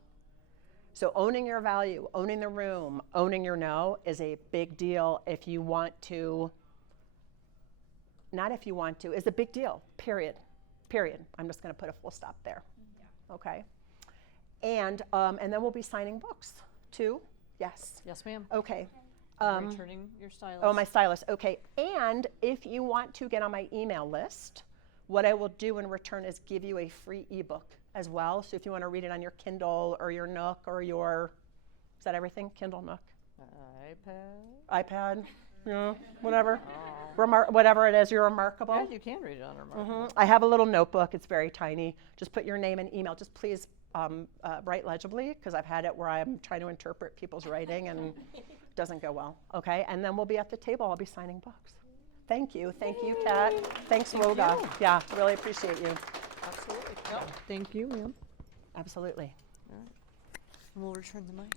So owning your value, owning the room, owning your no is a big deal if you want to, not if you want to, is a big deal, period. Period. I'm just gonna put a full stop there. Okay? And then we'll be signing books too. Yes? Yes, ma'am. Okay. Returning your stylus. Oh, my stylus. Okay. And if you want to get on my email list, what I will do in return is give you a free ebook as well. So if you want to read it on your Kindle or your Nook or your, is that everything? Kindle, Nook? iPad, you know, whatever. Whatever it is, you're remarkable. Yeah, you can read it on Remarkable. I have a little notebook. It's very tiny. Just put your name and email. Just please write legibly, because I've had it where I'm trying to interpret people's writing and it doesn't go well. Okay, and then we'll be at the table. I'll be signing books. Thank you, Kat. Thanks, Woga. Yeah, really appreciate you. Absolutely. Thank you, ma'am. Absolutely. All right. We'll return the mics.